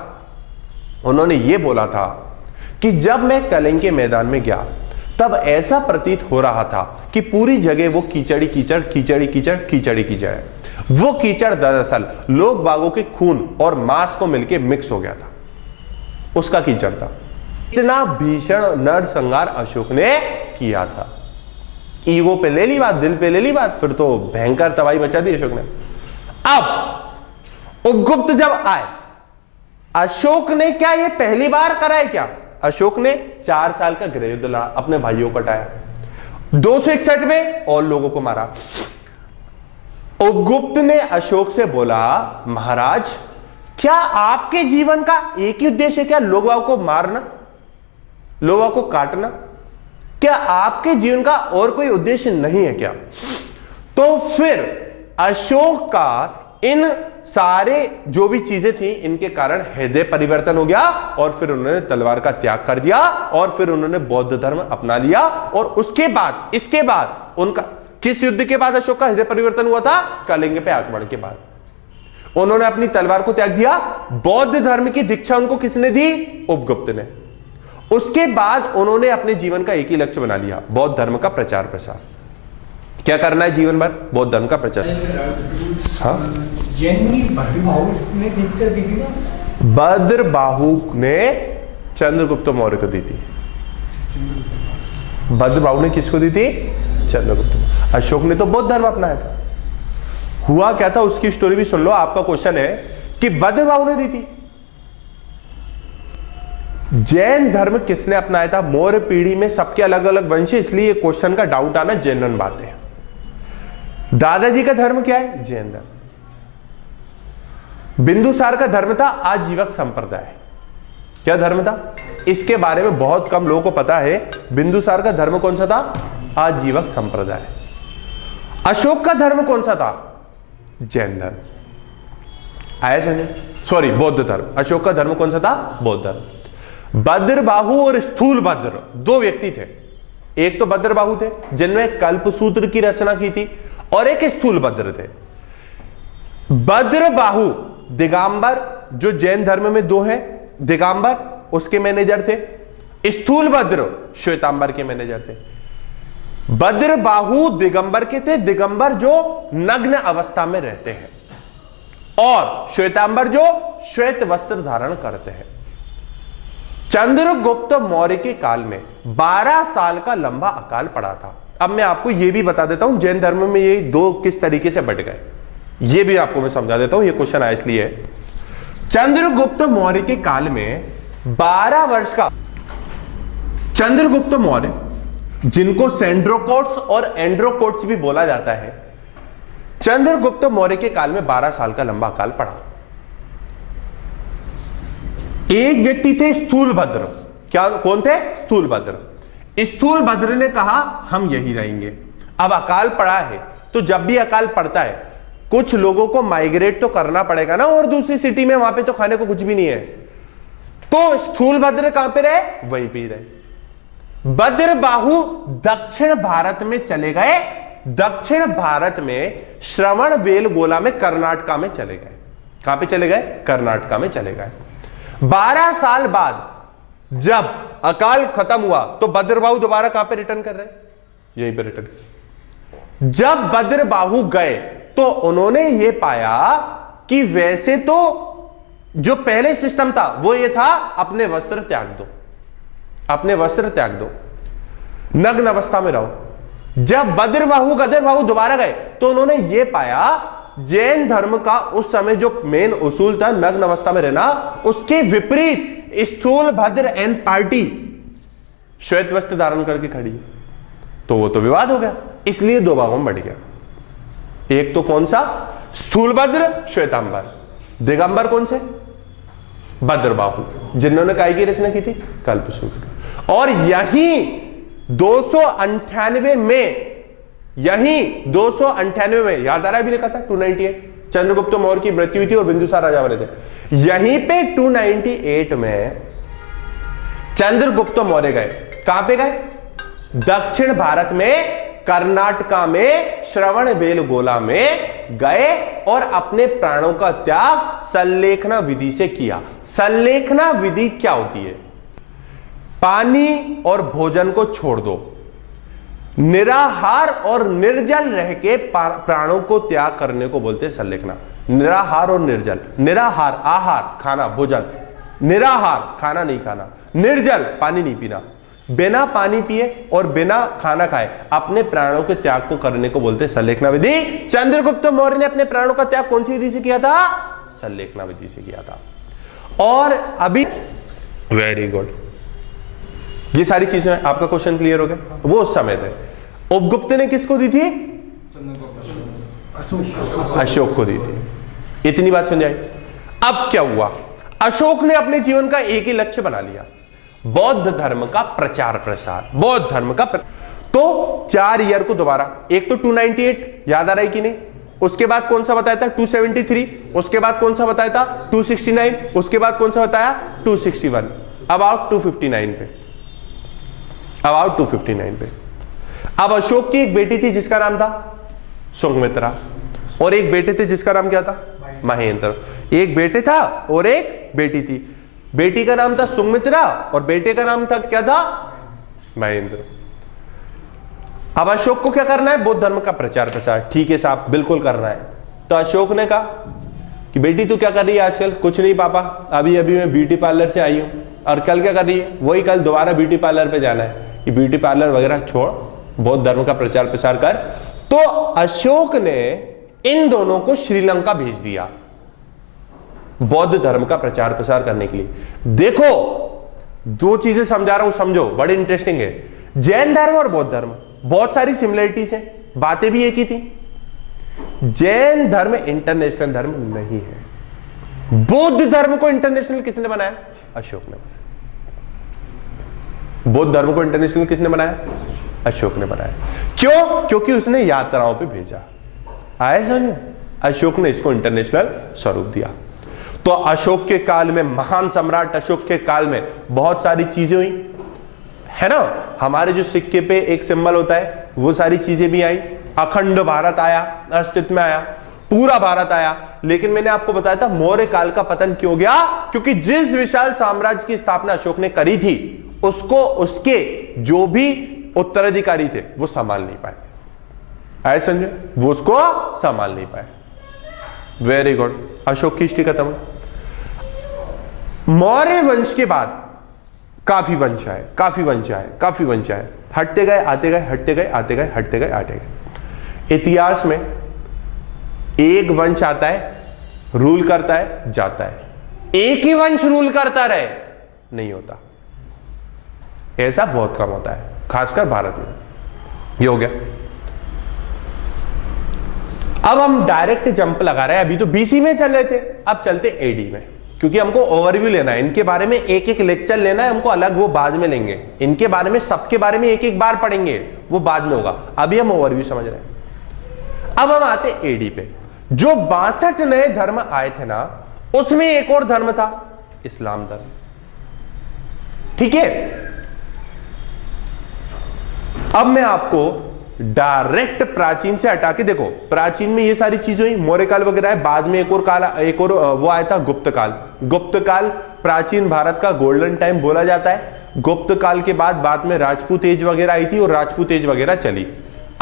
उन्होंने ये बोला था कि जब मैं कलिंग के मैदान में गया तब ऐसा प्रतीत हो रहा था कि पूरी जगह वो कीचड़ी कीचड़ है। वो कीचड़ दरअसल लोग बागों के खून और मांस को मिलकर मिक्स हो गया था, उसका कीचड़ था। इतना भीषण नरसंहार अशोक ने किया था। ईगो पे ले ली बात, दिल पे ले ली बात, फिर तो भयंकर तबाही मचा दी अशोक ने। अब उपगुप्त जब आए, अशोक ने क्या ये पहली बार कराए क्या? अशोक ने 4 साल का गृह युद्ध लड़ा, अपने भाइयों को हटाया, 261 में और लोगों को मारा। उपगुप्त ने अशोक से बोला, महाराज क्या आपके जीवन का एक ही उद्देश्य है क्या? लोगों को मारना, लोगों को काटना? क्या आपके जीवन का और कोई उद्देश्य नहीं है क्या? तो फिर अशोक का इन सारे जो भी चीजें थी इनके कारण हृदय परिवर्तन हो गया और फिर उन्होंने तलवार का त्याग कर दिया और फिर उन्होंने बौद्ध धर्म अपना लिया। और उसके बाद, इसके बाद उनका किस युद्ध के बाद अशोक का हृदय परिवर्तन हुआ था? कलिंग पे आक्रमण के बाद उन्होंने अपनी तलवार को त्याग दिया। बौद्ध धर्म की दीक्षा उनको किसने दी? उपगुप्त ने। उसके बाद उन्होंने अपने जीवन का एक ही लक्ष्य बना लिया, बौद्ध धर्म का प्रचार प्रसार। क्या करना है जीवन भर? बौद्ध धर्म का प्रचार। हाँ, भद्रबाहु ने चंद्रगुप्त मौर्य को दी थी। भद्रबाहु ने किसको दी थी? चंद्रगुप्त। अशोक ने तो बौद्ध धर्म अपनाया था। हुआ क्या था उसकी स्टोरी भी सुन लो। आपका क्वेश्चन है कि भद्रबाहु ने दी थी। जैन धर्म किसने अपनाया था? मौर्य पीढ़ी में सबके अलग अलग वंश है, इसलिए क्वेश्चन का डाउट आना जनरल बात है। दादाजी का धर्म क्या है? जैन धर्म। बिंदुसार का धर्म था आजीवक संप्रदाय। क्या धर्म था? इसके बारे में बहुत कम लोगों को पता है। बिंदुसार का धर्म कौन सा था? आजीवक संप्रदाय। अशोक का धर्म कौन सा था? जैन धर्म। आया समझे? सॉरी, बौद्ध धर्म। अशोक का धर्म कौन सा था? बौद्ध धर्म। भद्रबाहु और स्थूलभद्र 2 व्यक्ति थे। एक तो भद्रबाहु थे जिनमें कल्पसूत्र की रचना की थी और एक स्थूलभद्र थे। भद्रबाहु दिगंबर, जो जैन धर्म में दो हैं, दिगंबर उसके मैनेजर थे, स्थूलभद्र श्वेतांबर के मैनेजर थे। भद्रबाहु दिगंबर के थे, दिगंबर जो नग्न अवस्था में रहते हैं, और श्वेतांबर जो श्वेत वस्त्र धारण करते हैं। चंद्रगुप्त मौर्य के काल में 12 साल का लंबा अकाल पड़ा था। अब मैं आपको यह भी बता देता हूं जैन धर्म में ये दो किस तरीके से बट गए, ये भी आपको मैं समझा देता हूं, ये क्वेश्चन आया इसलिए है। चंद्रगुप्त मौर्य के काल में 12 वर्ष का चंद्रगुप्त मौर्य, जिनको सेंड्रोकोट्स और एंड्रोकोट्स भी बोला जाता है, चंद्रगुप्त मौर्य के काल में 12 साल का लंबा काल पड़ा। एक व्यक्ति थे स्थूलभद्र, क्या कौन थे? स्थूलभद्र। स्थूलभद्र ने कहा हम यही रहेंगे। अब अकाल पड़ा है तो जब भी अकाल पड़ता है कुछ लोगों को माइग्रेट तो करना पड़ेगा ना, और दूसरी सिटी में, वहां पे तो खाने को कुछ भी नहीं है। तो स्थूलभद्र कहां पे रहे? वहीं पे रहे। भद्रबाहु दक्षिण भारत में चले गए, दक्षिण भारत में श्रवणबेलगोला में कर्नाटका में चले गए। कहां पे चले गए? कर्नाटका में चले गए। 12 साल बाद जब अकाल खत्म हुआ तो भद्रबाहु दोबारा कहां पे रिटर्न कर रहे? यहीं पे रिटर्न। जब भद्रबाहु गए तो उन्होंने ये पाया कि वैसे तो जो पहले सिस्टम था वो ये था, अपने वस्त्र त्याग दो, अपने वस्त्र त्याग दो, नग्न अवस्था में रहो। जब भद्रबाहु दोबारा गए तो उन्होंने ये पाया जैन धर्म का उस समय जो मेन उसूल था नग्न अवस्था में रहना, उसके विपरीत स्थूलभद्र एंड पार्टी श्वेत वस्त्र धारण करके खड़ी है। तो वो तो विवाद हो गया, इसलिए दो भागों में बढ़ गया। एक तो कौन सा? स्थूलभद्र, श्वेतांबर। दिगंबर कौन से? भद्रबाहु, जिन्होंने काय की रचना की थी? कल्पसूत्र। और यही 298 में, यही 298 में, याद आ रहा है भी लिखा था 298, चंद्रगुप्त मौर्य की मृत्यु हुई थी और बिंदुसार राजा बने थे। यहीं पे 298 में चंद्रगुप्त मौर्य गए। कहां पे गए? दक्षिण भारत में कर्नाटका में श्रवणबेलगोला में गए और अपने प्राणों का त्याग संलेखना विधि से किया। संलेखना विधि क्या होती है? पानी और भोजन को छोड़ दो, निराहार और निर्जल रह के प्राणों को त्याग करने को बोलते हैं संलेखना। निराहार और निर्जल, निराहार आहार खाना भोजन, निराहार खाना नहीं खाना, निर्जल पानी नहीं पीना, बिना पानी पिए और बिना खाना खाए अपने प्राणों के त्याग को करने को बोलते हैं संलेखना विधि। चंद्रगुप्त मौर्य ने अपने प्राणों का त्याग कौन सी विधि से किया था? संलेखना विधि से किया था। और अभी वेरी गुड, ये सारी चीजें आपका क्वेश्चन क्लियर हो गया। वो उस समय थे। उपगुप्त ने किसको दी थी? अशोक को दी थी। इतनी बात समझ आई। अब क्या हुआ? अशोक ने अपने जीवन का एक ही लक्ष्य बना लिया, बौद्ध धर्म का प्रचार प्रसार, बौद्ध धर्म का तो 4 ईयर को दोबारा, एक तो 298 याद आ रहा है कि नहीं, उसके बाद कौन सा बताया था? 273, उसके बाद कौन सा बताया था? 269, उसके बाद कौन सा बताया? 261, अब आओ 259 पे, अब आओ 259 पे। अब अशोक की एक बेटी थी जिसका नाम था सुमित्रा, और एक बेटे थे जिसका नाम क्या था? महेंद्र। एक बेटे था और एक बेटी थी। बेटी का नाम था सुमित्रा और बेटे का नाम था क्या था? महेंद्र। अब अशोक को क्या करना है? बौद्ध धर्म का प्रचार प्रसार। ठीक है साहब, बिल्कुल करना है। तो अशोक ने कहा कि बेटी तू क्या कर रही है आजकल? कुछ नहीं पापा, अभी अभी मैं ब्यूटी पार्लर से आई हूं। और कल क्या कर रही है? वही कल दोबारा ब्यूटी पार्लर पे जाना है। कि ब्यूटी पार्लर वगैरह छोड़, बौद्ध धर्म का प्रचार प्रसार कर। तो अशोक ने इन दोनों को श्रीलंका भेज दिया बौद्ध धर्म का प्रचार प्रसार करने के लिए। देखो, दो चीजें समझा रहा हूं, समझो, बड़े इंटरेस्टिंग है। जैन धर्म और बौद्ध धर्म बहुत सारी सिमिलरिटीज हैं, बातें भी एक ही थी। जैन धर्म इंटरनेशनल धर्म नहीं है। बौद्ध धर्म को इंटरनेशनल किसने बनाया? अशोक ने बनाया। बौद्ध धर्म को इंटरनेशनल किसने बनाया? अशोक ने बनाया। क्यों? क्योंकि उसने यात्राओं पे भेजा। आया समझ? अशोक ने इसको इंटरनेशनल स्वरूप दिया। तो अशोक के काल में, महान सम्राट अशोक के काल में बहुत सारी चीजें हुई है ना। हमारे जो सिक्के पे एक सिंबल होता है वो सारी चीजें भी आई। अखंड भारत आया, अस्तित्व में आया, पूरा भारत आया। लेकिन मैंने आपको बताया था मौर्य काल का पतन क्यों गया? क्योंकि जिस विशाल साम्राज्य की स्थापना अशोक ने करी थी उसको उसके जो भी उत्तराधिकारी थे वो संभाल नहीं पाए। आए समझे? वो उसको संभाल नहीं पाए। वेरी गुड, अशोक की हिस्ट्री खत्म। मौर्य वंश के बाद काफी वंश आए, काफी वंश आए, काफी वंश आए, हटते गए, आते गए, हटते गए, आते गए, हटते गए, आते गए। इतिहास में एक वंश आता है, रूल करता है, जाता है। एक ही वंश रूल करता रहे नहीं होता, ऐसा बहुत कम होता है, खासकर भारत में। ये हो गया। अब हम डायरेक्ट जंप लगा रहे हैं, अभी तो बीसी में चल रहे थे, अब चलते एडी में, क्योंकि हमको ओवरव्यू लेना है। इनके बारे में एक एक लेक्चर लेना है हमको अलग, वो बाद में लेंगे। इनके बारे में सबके बारे में एक एक बार पढ़ेंगे, वो बाद में होगा। अभी हम ओवरव्यू समझ रहे हैं। अब हम आते एडी पे। जो 62 नए धर्म आए थे ना, उसमें एक और धर्म था, इस्लाम धर्म। ठीक है, अब मैं आपको डायरेक्ट प्राचीन से हटा के, देखो प्राचीन में ये सारी चीजें हुई, मौर्य काल वगैरह है, बाद में एक और काल, एक और वो आया था गुप्त काल। गुप्त काल प्राचीन भारत का गोल्डन टाइम बोला जाता है। गुप्त काल के बाद में राजपूत एज वगैरह आई थी और राजपूत एज वगैरह चली।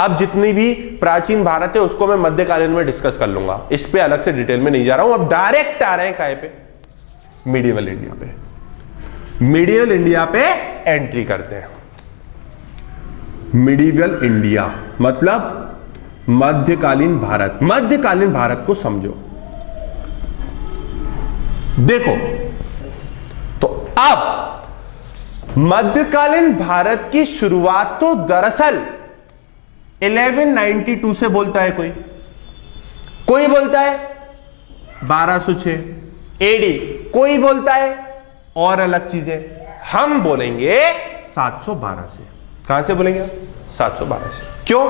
अब जितनी भी प्राचीन भारत है उसको मैं मध्यकालीन में डिस्कस कर लूंगा, इस पे अलग से डिटेल में नहीं जा रहा हूं। अब डायरेक्ट आ रहे हैं काय पे? मिडिवल इंडिया पे। मिडिवल इंडिया पे एंट्री करते हैं। मिडिवल इंडिया मतलब मध्यकालीन भारत। मध्यकालीन भारत को समझो। देखो तो अब मध्यकालीन भारत की शुरुआत तो दरअसल 1192 से बोलता है कोई, कोई बोलता है 1206 एडी, कोई बोलता है और अलग चीजें। हम बोलेंगे 712 से। कहां से बोलेंगे? 712 से। क्यों?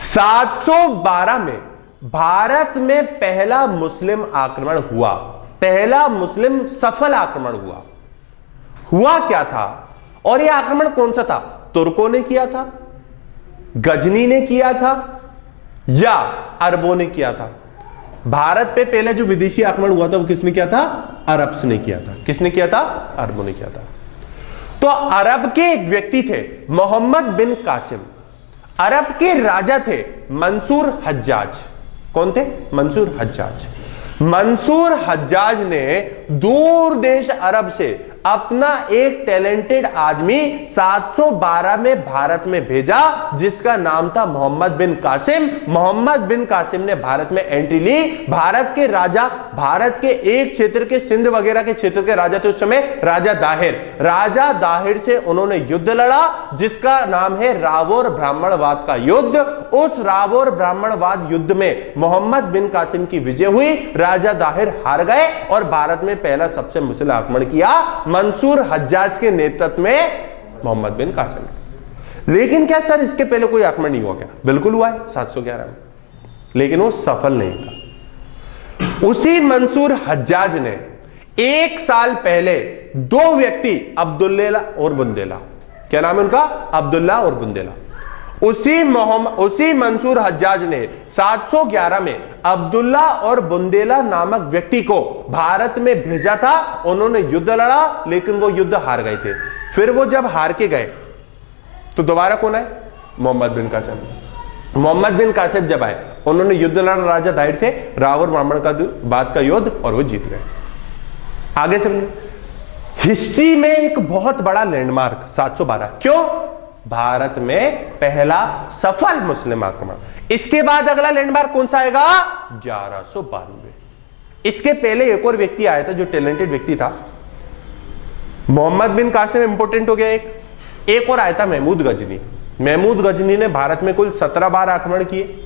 712 में भारत में पहला मुस्लिम आक्रमण हुआ, पहला मुस्लिम सफल आक्रमण हुआ। हुआ क्या था और यह आक्रमण कौन सा था? तुर्कों ने किया था, गजनी ने किया था या अरबों ने किया था? भारत पे पहले जो विदेशी आक्रमण हुआ था वो किसने किया था? अरब्स ने किया था। किसने किया था? अरबों ने किया था। तो अरब के एक व्यक्ति थे मोहम्मद बिन कासिम। अरब के राजा थे मंसूर हज्जाज। कौन थे? मंसूर हज्जाज। मंसूर हज्जाज ने दूर देश अरब से अपना एक टैलेंटेड आदमी 712 में भारत में भेजा, जिसका नाम था मोहम्मद बिन कासिम। मोहम्मद बिन कासिम ने भारत में एंट्री ली। भारत के राजा, भारत के एक क्षेत्र के, सिंध वगैरह के क्षेत्र के राजा थे उस समय, राजा दाहिर। राजा दाहिर से उन्होंने युद्ध लड़ा जिसका नाम है रावोर ब्राह्मणवाद का युद्ध। उस रावोर ब्राह्मणवाद युद्ध में मोहम्मद बिन कासिम की विजय हुई। राजा दाहिर हार गए और भारत में पहला सबसे मुस्लिम आक्रमण किया मंसूर हज्जाज के नेतृत्व में मोहम्मद बिन कासिम। लेकिन क्या सर इसके पहले कोई आक्रमण नहीं हुआ क्या? बिल्कुल हुआ है 711 में, लेकिन वो सफल नहीं था। उसी मंसूर हज्जाज ने एक साल पहले दो व्यक्ति, अब्दुल्ला और बुंदेला, क्या नाम है उनका? अब्दुल्ला और बुंदेला। उसी मंसूर हज्जाज ने 711 में अब्दुल्ला और बुंदेला नामक व्यक्ति को भारत में भेजा था। उन्होंने युद्ध लड़ा लेकिन वो युद्ध हार गए थे। फिर वो जब हार के गए तो दोबारा कौन आए? मोहम्मद बिन कासिम। मोहम्मद बिन कासिम जब आए उन्होंने युद्ध लड़ा राजा दाहिर से, रावण ब्राह्मण का बाद का युद्ध, और वो जीत गए। आगे समझिए, हिस्ट्री में एक बहुत बड़ा लैंडमार्क 712। क्यों? भारत में पहला सफल मुस्लिम आक्रमण। इसके बाद अगला लैंडमार्क कौन सा आएगा? 1192। इसके पहले एक और व्यक्ति आया था जो टैलेंटेड व्यक्ति था, मोहम्मद बिन कासिम इंपोर्टेंट हो गया। एक और आया था महमूद गजनी। महमूद गजनी ने भारत में कुल 17 बार आक्रमण किए।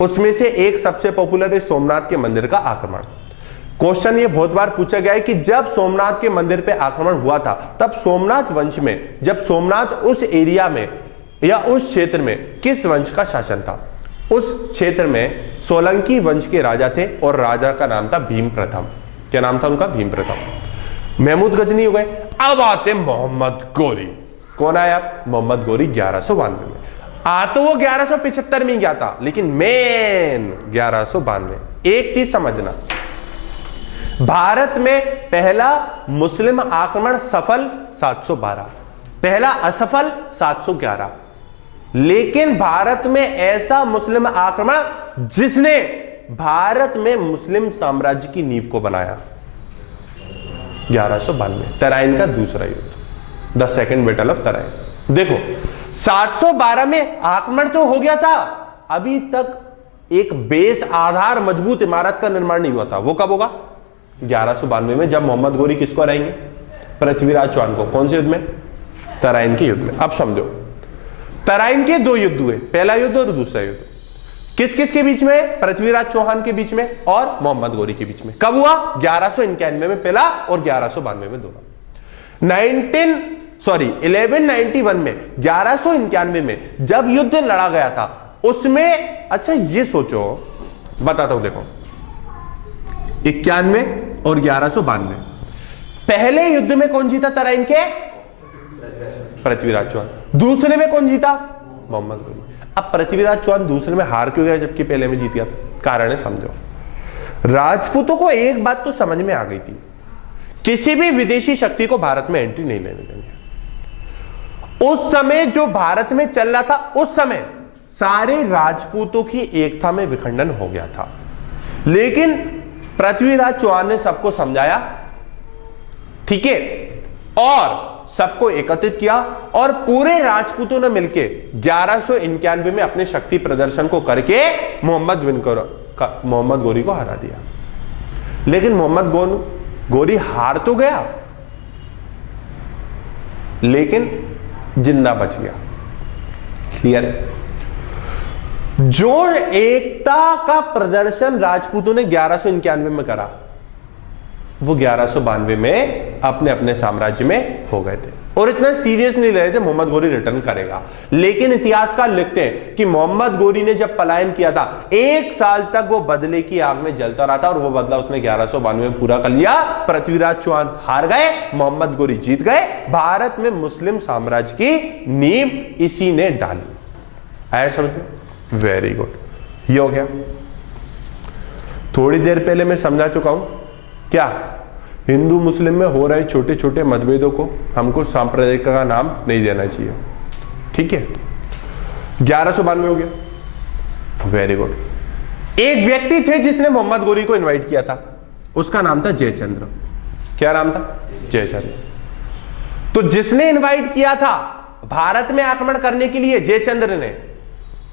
उसमें से एक सबसे पॉपुलर है सोमनाथ के मंदिर का आक्रमण। क्वेश्चन ये बहुत बार पूछा गया है कि जब सोमनाथ के मंदिर पे आक्रमण हुआ था तब सोमनाथ वंश में, जब सोमनाथ उस एरिया में या उस क्षेत्र में किस वंश का शासन था? उस क्षेत्र में सोलंकी वंश के राजा थे और राजा का नाम था भीम प्रथम। क्या नाम था उनका? भीम प्रथम। महमूद गजनी हो गए। अब आते मोहम्मद गोरी। कौन आया? मोहम्मद गोरी 1192 में। तो वो 1175 में गया था, लेकिन मेन 1192। एक चीज समझना, भारत में पहला मुस्लिम आक्रमण सफल 712, पहला असफल 711, लेकिन भारत में ऐसा मुस्लिम आक्रमण जिसने भारत में मुस्लिम साम्राज्य की नींव को बनाया 1192, तराइन का दूसरा युद्ध, the second battle of Tarain. देखो 712 में आक्रमण तो हो गया था, अभी तक एक बेस आधार मजबूत इमारत का निर्माण नहीं हुआ था। वो कब होगा? 1192 में, जब मोहम्मद गोरी किसको हराएंगे? पृथ्वीराज चौहान को। कौन से युद्ध में? तराइन के युद्ध में। अब समझो, तराइन के दो युद्ध हुए, पहला युद्ध और दूसरा युद्ध। किस किस के बीच में? पृथ्वीराज चौहान के बीच में और मोहम्मद गोरी के बीच में। कब हुआ? 1191 में पहला और 1192 में दोनों। 1191 में, 1191 में जब युद्ध लड़ा गया था उसमें, अच्छा ये सोचो, बताता हूं, देखो 91 और 1192, पहले युद्ध में कौन जीता तराइन के? पृथ्वीराज चौहान। दूसरे में कौन जीता? मोहम्मद गोरी। अब पृथ्वीराज चौहान दूसरे में हार क्यों गया जबकि पहले में जीत गया था? कारण है, समझो। राजपूतों को एक बात तो समझ में आ गई थी, किसी भी विदेशी शक्ति को भारत में एंट्री नहीं लेने देंगे। उस समय जो भारत में चल रहा था, उस समय सारे राजपूतों की एकता में विखंडन हो गया था, लेकिन पृथ्वीराज चौहान ने सबको समझाया, ठीक है, और सबको एकत्रित किया और पूरे राजपूतों ने मिलकर 1191 में अपने शक्ति प्रदर्शन को करके मोहम्मद गोरी को हरा दिया। लेकिन मोहम्मद गोरी हार तो गया, लेकिन जिंदा बच गया। क्लियर है? जो एकता का प्रदर्शन राजपूतों ने 1191 में करा, वो 1192 में अपने अपने साम्राज्य में हो गए थे और इतना सीरियस नहीं ले रहे थे मोहम्मद गोरी रिटर्न करेगा। लेकिन इतिहासकार लिखते हैं कि मोहम्मद गोरी ने जब पलायन किया था, 1 साल तक वो बदले की आग में जलता रहा था और वो बदला उसने 1192 में पूरा कर लिया। पृथ्वीराज चौहान हार गए, मोहम्मद गोरी जीत गए। भारत में मुस्लिम साम्राज्य की नींव इसी ने डाली। आया समझ में? वेरी गुड, ये हो गया। थोड़ी देर पहले मैं समझा चुका हूं, क्या हिंदू मुस्लिम में हो रहे छोटे छोटे मतभेदों को हमको सांप्रदायिक का नाम नहीं देना चाहिए। ठीक है, 1192 हो गया, वेरी गुड। एक व्यक्ति थे जिसने मोहम्मद गोरी को इनवाइट किया था, उसका नाम था जयचंद्र। क्या नाम था? जयचंद्र। तो जिसने इनवाइट किया था भारत में आक्रमण करने के लिए, जयचंद्र ने,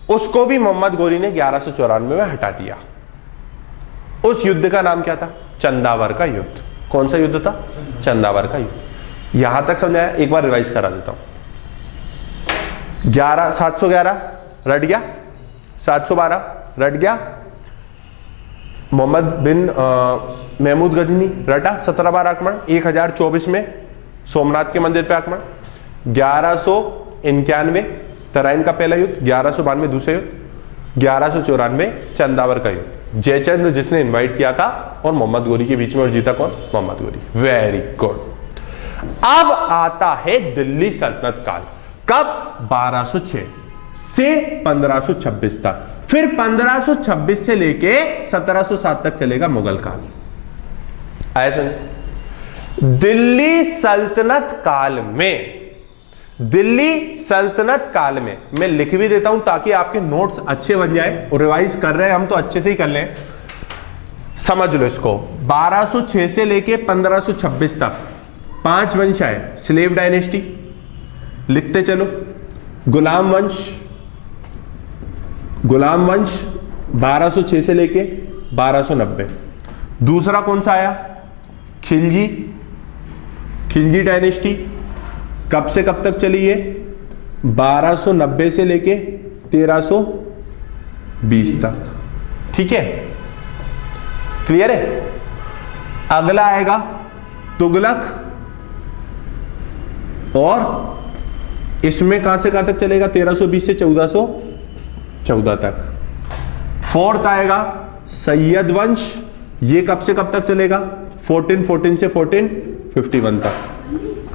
उसको भी मोहम्मद गोरी ने 1194 में हटा दिया। उस युद्ध का नाम क्या था? चंदावर का युद्ध। कौन सा युद्ध था? चंदावर का युद्ध। यहां तक समझाया, एक बार रिवाइज करा देता हूं। 711 रट गया, 712 रट गया, मोहम्मद बिन महमूद गजनी रटा, 17 बार आक्रमण। 1024 में सोमनाथ के मंदिर पे आक्रमण। 1191 तराइन का पहला युद्ध, 1192 दूसरा युद्ध, 1194 चंदावर का युद्ध। जयचंद्र जिसने इनवाइट किया था और मोहम्मद गोरी के बीच में, और जीता कौन? मोहम्मद गोरी। Very good. अब आता है दिल्ली सल्तनत काल। कब? 1206 से 1526 तक। फिर 1526 से लेके 1707 तक चलेगा मुगल काल। आया समझ? दिल्ली सल्तनत काल में, दिल्ली सल्तनत काल में, मैं लिख भी देता हूं ताकि आपके नोट्स अच्छे बन जाए, और रिवाइज कर रहे हैं हम तो अच्छे से ही कर लें। समझ लो इसको। 1206 से लेके 1526 तक 5 वंश आए। स्लेव डायनेस्टी, लिखते चलो। गुलाम वंश, 1206 से लेके 1290। दूसरा कौन सा आया? खिलजी डायनेस्टी। कब से कब तक चली है? 1290 से लेके 1320 तक। ठीक है, क्लियर है? अगला आएगा तुगलक, और इसमें कहां से कहां तक चलेगा? 1320 से 1414 तक। फोर्थ आएगा सैयद वंश, ये कब से कब तक चलेगा? 1414 से 1451 तक।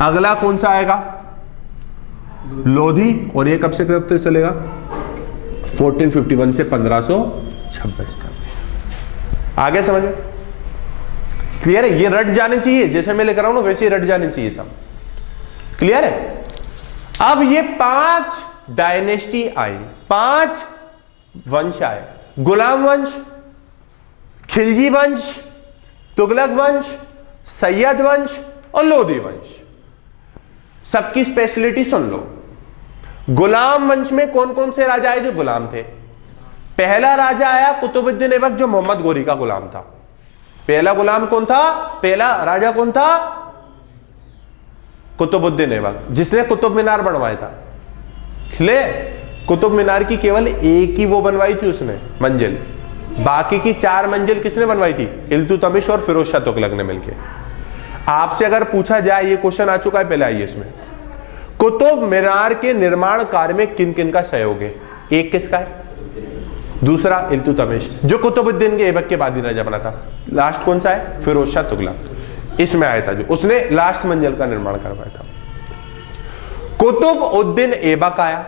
अगला कौन सा आएगा? लोधी, और ये कब से कब तक चलेगा? 1451 से 1526 तक। आगे समझ में क्लियर है? ये रट जाने चाहिए, जैसे मैं लेकर आऊं ना वैसे ही रट जाने चाहिए सब। क्लियर है? अब ये 5 डायनेस्टी आई, 5 वंश आए, गुलाम वंश, खिलजी वंश, तुगलक वंश, सैयद वंश और लोधी वंश। सबकी स्पेशलिटी सुन लो। गुलाम वंश में कौन कौन से राजा आए जो गुलाम थे? पहला राजा आया कुतुबुद्दीन ऐबक, जो मोहम्मद गोरी का गुलाम था। पहला गुलाम कौन था? पहला राजा कौन था? कुतुबुद्दीन ऐबक, जिसने कुतुब मीनार बनवाया था। खिले कुतुब मीनार की केवल एक ही वो बनवाई थी उसने मंजिल, बाकी की 4 मंजिल किसने बनवाई थी? इल्तुतमिश और फिरोज शाह तुगलक ने मिलकर। आपसे अगर पूछा जाए, ये क्वेश्चन आ चुका है पहले, आइए इसमें, कुतुब मीनार के निर्माण कार्य में किन किन का सहयोग है? एक किसका है? दूसरा इल्तुतमिश, जो कुतुबुद्दीन के ऐबक के बाद ही राजा बना था। लास्ट कौन सा है? फिरोज शाह तुगलक, इसमें आया था, जो उसने लास्ट मंजिल का निर्माण करवाया था। कुतुबुद्दीन ऐबक आया,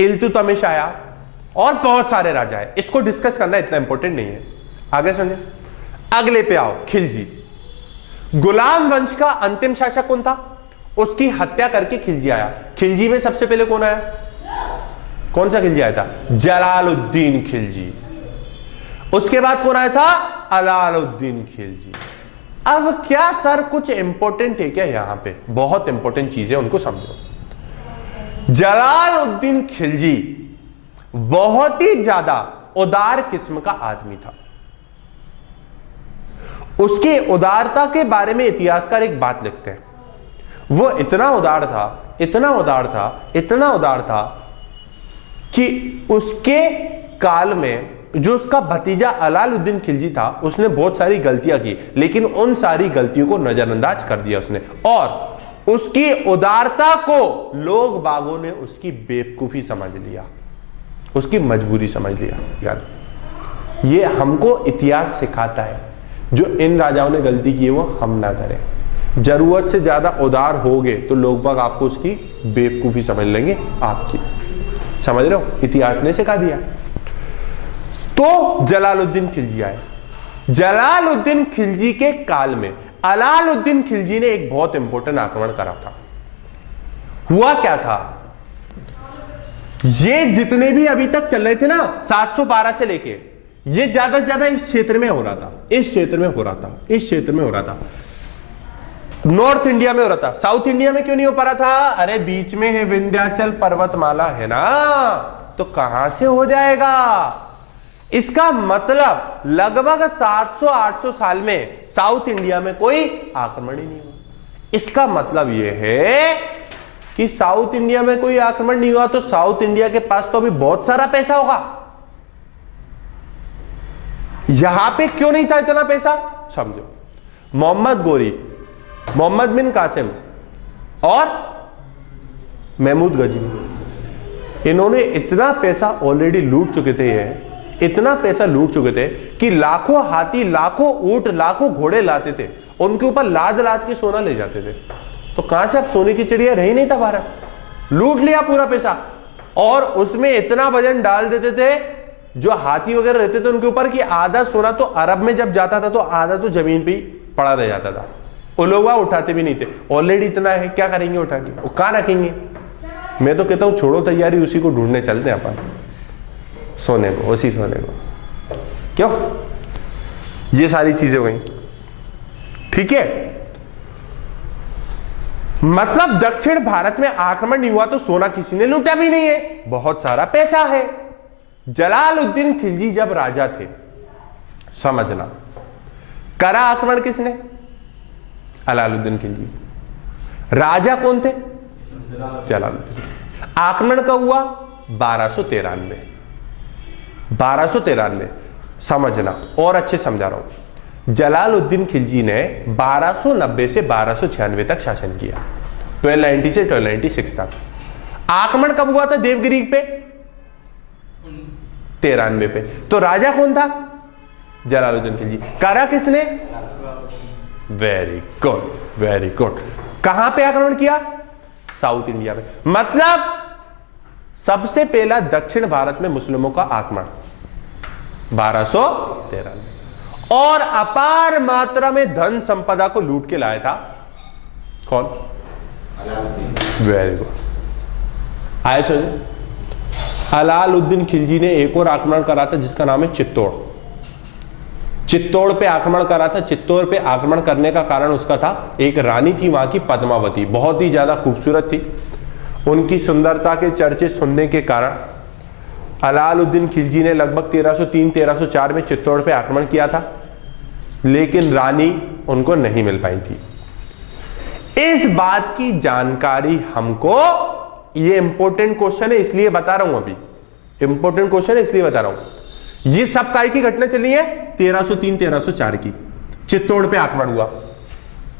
इल्तुतमिश आया और बहुत सारे राजा आए। इसको डिस्कस करना इतना इंपॉर्टेंट नहीं है, आगे सुनिए। अगले पे आओ, खिलजी। गुलाम वंश का अंतिम शासक कौन था? उसकी हत्या करके खिलजी आया। खिलजी में सबसे पहले कौन आया? कौन सा खिलजी आया था? जलालुद्दीन खिलजी। उसके बाद कौन आया था? अलाउद्दीन खिलजी। अब क्या सर कुछ इंपॉर्टेंट है क्या यहां पे? बहुत इंपॉर्टेंट चीजें, उनको समझो। जलालुद्दीन खिलजी बहुत ही ज्यादा उदार किस्म का आदमी था। उसकी उदारता के बारे में इतिहासकार एक बात लिखते हैं, वो इतना उदार था, इतना उदार था, इतना उदार था कि उसके काल में जो उसका भतीजा अलाउद्दीन खिलजी था, उसने बहुत सारी गलतियां की, लेकिन उन सारी गलतियों को नजरअंदाज कर दिया उसने, और उसकी उदारता को लोग बागों ने उसकी बेवकूफी समझ लिया, उसकी मजबूरी समझ लिया। याद, ये हमको इतिहास सिखाता है, जो इन राजाओं ने गलती की है वो हम ना करें। जरूरत से ज्यादा उदार होगे तो लोग बाग आपको उसकी बेवकूफी समझ लेंगे आपकी। समझ रहे हो? इतिहास ने सिखा दिया। तो जलालुद्दीन खिलजी आए। जलालुद्दीन खिलजी के काल में अलाउद्दीन खिलजी ने एक बहुत इंपॉर्टेंट आक्रमण करा था। हुआ क्या था? ये जितने भी अभी तक चल रहे थे ना 712 से लेके, ये ज्यादा से ज्यादा इस क्षेत्र में हो रहा था, इस क्षेत्र में हो रहा था, इस क्षेत्र में हो रहा था, नॉर्थ इंडिया में हो रहा था। साउथ इंडिया में क्यों नहीं हो पा रहा था? अरे बीच में है विंध्याचल पर्वतमाला है ना, तो कहां से हो जाएगा? इसका मतलब लगभग 700-800 साल में साउथ इंडिया में कोई आक्रमण ही नहीं हुआ। इसका मतलब यह है कि साउथ इंडिया में कोई आक्रमण नहीं हुआ, तो साउथ इंडिया के पास तो अभी बहुत सारा पैसा होगा। यहां पे क्यों नहीं था इतना पैसा? समझो, मोहम्मद गोरी, मोहम्मद बिन कासिम और महमूद गजनी, इन्होंने इतना पैसा ऑलरेडी लूट चुके थे, इतना पैसा लूट चुके थे कि लाखों हाथी, लाखों ऊंट, लाखों घोड़े लाते थे, उनके ऊपर लाद लाद के सोना ले जाते थे। तो कहां से अब सोने की चिड़िया रही नहीं था भारत, लूट लिया पूरा पैसा, और उसमें इतना वजन डाल देते थे जो हाथी वगैरह रहते थे उनके ऊपर, कि आधा सोना तो अरब में जब जाता था तो आधा तो जमीन पे ही पड़ा रह जाता था। वो लोग वहां उठाते भी नहीं थे, ऑलरेडी इतना है, क्या करेंगे उठा के, वो कहां रखेंगे? मैं तो कहता हूं छोड़ो तैयारी, उसी को ढूंढने चलते हैं अपन, सोने को, उसी सोने को। क्यों? ये सारी चीजें हुई, ठीक है। मतलब दक्षिण भारत में आक्रमण नहीं हुआ तो सोना किसी ने लूटा भी नहीं है, बहुत सारा पैसा है। जलालुद्दीन खिलजी जब राजा थे, समझना, करा आक्रमण किसने? अलाउद्दीन खिलजी। राजा कौन थे? जलालुद्दीन। आक्रमण कब हुआ? 1293। 1293 समझना, और अच्छे समझा रहा हूं। जलालुद्दीन खिलजी ने 1290 से 1296 तक शासन किया, 1290 से 1296 तक। आक्रमण कब हुआ था देवगिरी पे? 93 पे। तो राजा कौन था? जलालुद्दीन खिलजी। करा किसने? Very good, very good. कहां पे आक्रमण किया? साउथ इंडिया में। मतलब सबसे पहला दक्षिण भारत में मुस्लिमों का आक्रमण 1213 में, और अपार मात्रा में धन संपदा को लूट के लाया था कौन? वेरी गुड, आए समझ। अलाउद्दीन खिलजी ने एक और आक्रमण करा था जिसका नाम है चित्तौड़। चित्तौड़ पे आक्रमण करा था। चित्तौड़ पे आक्रमण करने का कारण उसका था, एक रानी थी वहां की पद्मावती, बहुत ही ज्यादा खूबसूरत थी। उनकी सुंदरता के चर्चे सुनने के कारण अलाउद्दीन खिलजी ने लगभग 1303-1304 में चित्तौड़ पे आक्रमण किया था, लेकिन रानी उनको नहीं मिल पाई थी। इस बात की जानकारी हमको, ये इंपॉर्टेंट क्वेश्चन है इसलिए बता रहा हूं, अभी इंपॉर्टेंट क्वेश्चन है इसलिए बता रहा हूं। ये सब काय की घटना चली है 1303-1304 की, चित्तौड़ पे आक्रमण हुआ।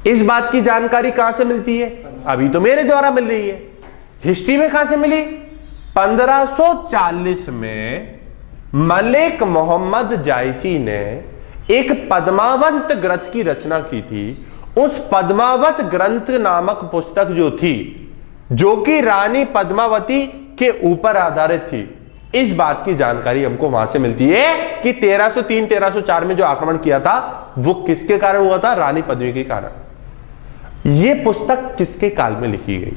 इस बात की जानकारी कहां से मिलती है? अभी तो मेरे द्वारा मिल रही है। हिस्ट्री में कहां से मिली? 1540 में मलिक मोहम्मद जायसी ने एक पद्मावत ग्रंथ की रचना की थी। उस पद्मावत ग्रंथ नामक पुस्तक जो थी, जो कि रानी पद्मावती के ऊपर आधारित थी, इस बात की जानकारी हमको वहां से मिलती है कि 1303-1304 में जो आक्रमण किया था वो किसके कारण हुआ था? रानी पद्मिनी के कारण। यह पुस्तक किसके काल में लिखी गई?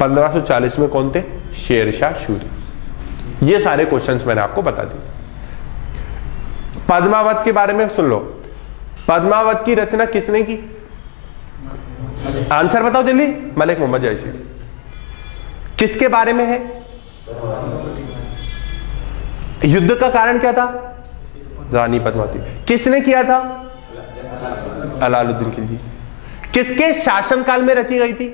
1540 में कौन थे? शेरशाह सूरी। ये सारे क्वेश्चंस मैंने आपको बता दिए। पद्मावत के बारे में सुन लो। पद्मावत की रचना किसने की? आंसर बताओ जल्दी। मलिक मोहम्मद जायसी। किसके बारे में है? युद्ध का कारण क्या था? रानी पद्मावती। किसने किया था? अलाउद्दीन खिलजी। किसके शासनकाल में रची गई थी?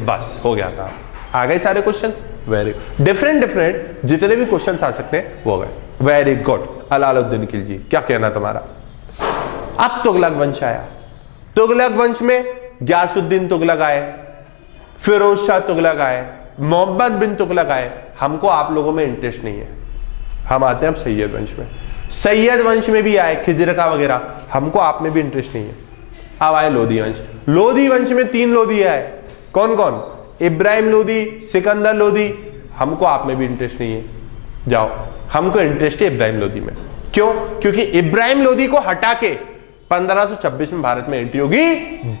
बस हो गया था। आ गए सारे क्वेश्चन। वेरी डिफरेंट जितने भी क्वेश्चन आ सकते हैं वो गए। Very good. अलाउद्दीन खिलजी, क्या कहना तुम्हारा? अब तुगलक वंश आया। तुगलक वंश में गयासुद्दीन तुगलक आए, फिरोज शाह तुगलक आए, मोहम्मद बिन तुगलक आए। हमको आप लोगों में इंटरेस्ट नहीं है, हम आते हैं अब सैयद वंश में। सैयद वंश में भी आए खिजर का वगैरह, हमको आप में भी इंटरेस्ट नहीं है। अब आए लोधी वंश। लोधी वंश में 3 लोधी आए। कौन कौन? इब्राहिम लोधी, सिकंदर लोधी। हमको आप में भी इंटरेस्ट नहीं है, जाओ। हमको इंटरेस्ट है इब्राहिम लोधी में। क्यों? क्योंकि इब्राहिम लोधी को हटा के 1526 में भारत में एंट्री होगी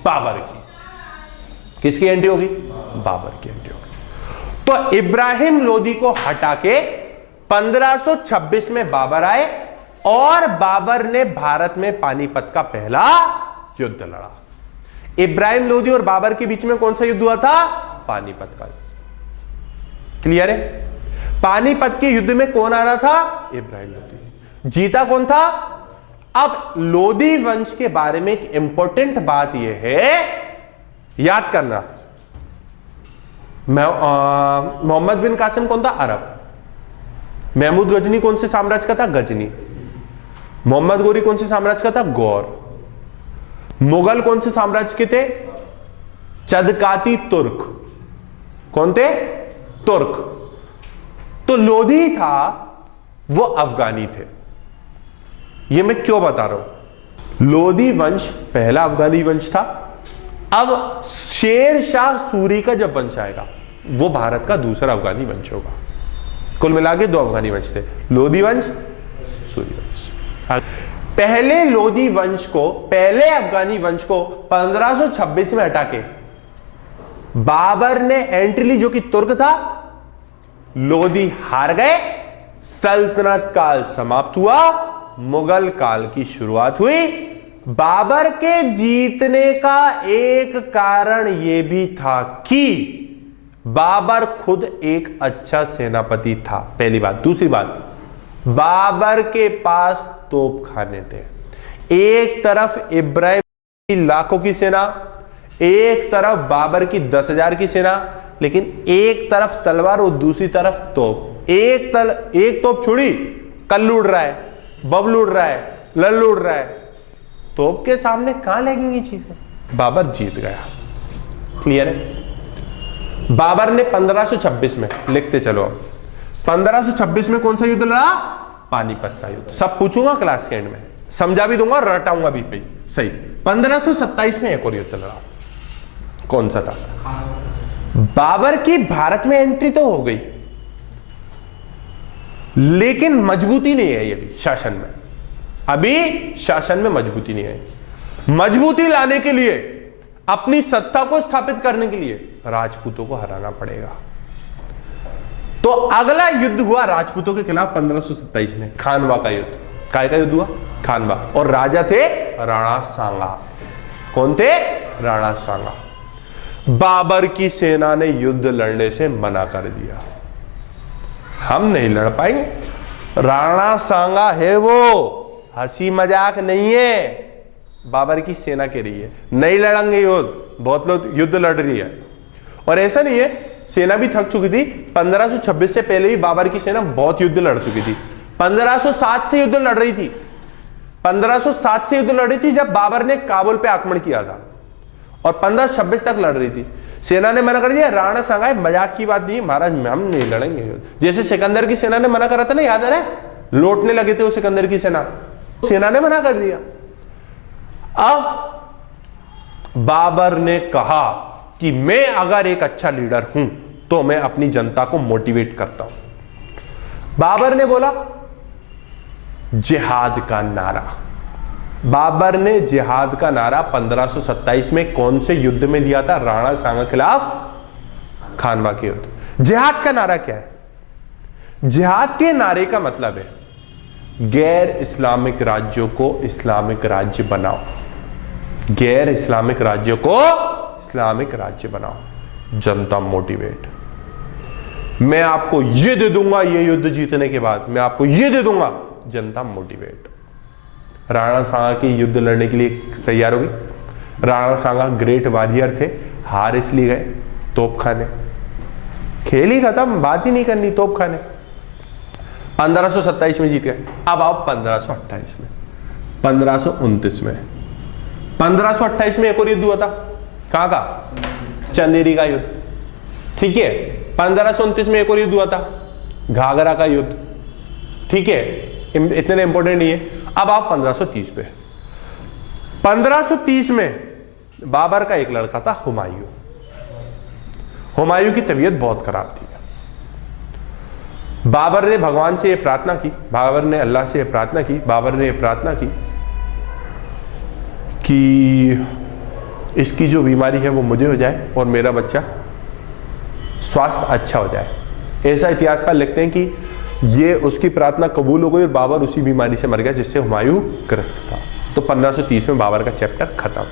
बाबर की। किसकी एंट्री होगी? बाबर की एंट्री होगी। तो इब्राहिम लोधी को हटा के 1526 में बाबर आए और बाबर ने भारत में पानीपत का पहला युद्ध लड़ा। इब्राहिम लोधी और बाबर के बीच में कौन सा युद्ध हुआ था? पानीपत का। क्लियर है? पानीपत के युद्ध में कौन आ रहा था? इब्राहिम लोधी। जीता कौन था? अब लोधी वंश के बारे में एक इंपॉर्टेंट बात यह है, याद करना। मोहम्मद बिन कासिम कौन था? अरब। महमूद गजनी कौन से साम्राज्य का था? गजनी। मोहम्मद गोरी कौन से साम्राज्य का था? गौर। मुगल कौन से साम्राज्य के थे? चदकाती तुर्क। कौन थे? तुर्क। तो लोधी था वो अफगानी थे। ये मैं क्यों बता रहा हूं? लोधी वंश पहला अफगानी वंश था। अब शेर शाह सूरी का जब वंश आएगा वो भारत का दूसरा अफगानी वंश होगा। कुल मिला के 2 अफगानी वंश थे, लोधी वंश, सूरी वंश। पहले लोधी वंश को, पहले अफगानी वंश को 1526 में हटा के बाबर ने एंट्री ली, जो कि तुर्क था। लोधी हार गए, सल्तनत काल समाप्त हुआ, मुगल काल की शुरुआत हुई। बाबर के जीतने का एक कारण यह भी था कि बाबर खुद एक अच्छा सेनापति था, पहली बात। दूसरी बात, बाबर के पास तोपखाने थे। एक तरफ इब्राहिम की लाखों की सेना, एक तरफ बाबर की 10,000 की सेना, लेकिन एक तरफ तलवार और दूसरी तरफ तोप। एक तोप छुड़ी, कल्लू उड़ रहा है, बबलू उड़ रहा है, लल्लू उड़ रहा है। तोप के सामने कहां लगेंगी चीजें? बाबर जीत गया। क्लियर है? बाबर ने 1526 में, लिखते चलो अब, 1526 में कौन सा युद्ध लड़ा? पानीपत का युद्ध। सब पूछूंगा क्लास के एंड में, समझा भी दूंगा, रटाऊंगा भी पे सही। 1527 में एक और युद्ध लड़ा। कौन सा था? बाबर की भारत में एंट्री तो हो गई, लेकिन मजबूती नहीं है ये शासन में, अभी शासन में मजबूती नहीं है। मजबूती लाने के लिए, अपनी सत्ता को स्थापित करने के लिए राजपूतों को हराना पड़ेगा। तो अगला युद्ध हुआ राजपूतों के खिलाफ 1527 में, खानवा का युद्ध। काय का युद्ध हुआ? खानवा। और राजा थे राणा सांगा। कौन थे? राणा सांगा। बाबर की सेना ने युद्ध लड़ने से मना कर दिया, हम नहीं लड़ पाएंगे। राणा सांगा है वो, हंसी मजाक नहीं है। बाबर की सेना कह रही है नहीं लड़ेंगे युद्ध, बहुत लोग युद्ध लड़ रही है। और ऐसा नहीं है, सेना भी थक चुकी थी। 1526 से पहले भी बाबर की सेना बहुत युद्ध लड़ चुकी थी। 1507 से युद्ध लड़ रही थी, 1507 से युद्ध लड़ रही थी जब बाबर ने काबुल पे आक्रमण किया था, और 1526 तक लड़ रही थी। सेना ने मना कर दिया। राणा सांगा मजाक की बात नहीं महाराज, हम नहीं लड़ेंगे युद्ध। जैसे सिकंदर की सेना ने मना करा था ना, याद है? लौटने लगे थे वो सिकंदर की सेना ने मना कर दिया। अब बाबर ने कहा कि मैं अगर एक अच्छा लीडर हूं तो मैं अपनी जनता को मोटिवेट करता हूं। बाबर ने बोला जिहाद का नारा। बाबर ने जिहाद का नारा 1527 में कौन से युद्ध में दिया था? राणा सांगा के खिलाफ खानवा के युद्ध। जिहाद का नारा क्या है? जिहाद के नारे का मतलब है गैर इस्लामिक राज्यों को इस्लामिक राज्य बनाओ, गैर इस्लामिक राज्यों को इस्लामिक राज्य बनाओ। जनता मोटिवेट, मैं आपको ये दे दूंगा, ये युद्ध जीतने के बाद मैं आपको ये दे दूंगा। जनता मोटिवेट। राणा सांगा की युद्ध लड़ने के लिए तैयार हो गई। राणा सांगा ग्रेट वॉरियर थे, हार इसलिए गए तोप खाने। खेल ही खत्म, बात ही नहीं करनी, तोप खाने। 1527 में जीत गए। अब आओ 1528 में, 1529 में। 1528 में एक और युद्ध हुआ था, कहां का? चंदेरी का युद्ध, ठीक है। 1529 में एक और युद्ध हुआ था, घाघरा का युद्ध, ठीक है। इतने इंपॉर्टेंट नहीं है। अब आप 1530 पे। 1530 में बाबर का एक लड़का था हुमायूं। हुमायूं की तबीयत बहुत खराब थी। बाबर ने भगवान से यह प्रार्थना की, बाबर ने अल्लाह से यह प्रार्थना की, बाबर ने यह प्रार्थना की कि इसकी जो बीमारी है वो मुझे हो जाए और मेरा बच्चा स्वास्थ्य अच्छा हो जाए। ऐसा इतिहासकार लिखते हैं कि ये उसकी प्रार्थना कबूल हो गई और बाबर उसी बीमारी से मर गया जिससे हुमायूं ग्रस्त था। तो 1530 में बाबर का चैप्टर खत्म।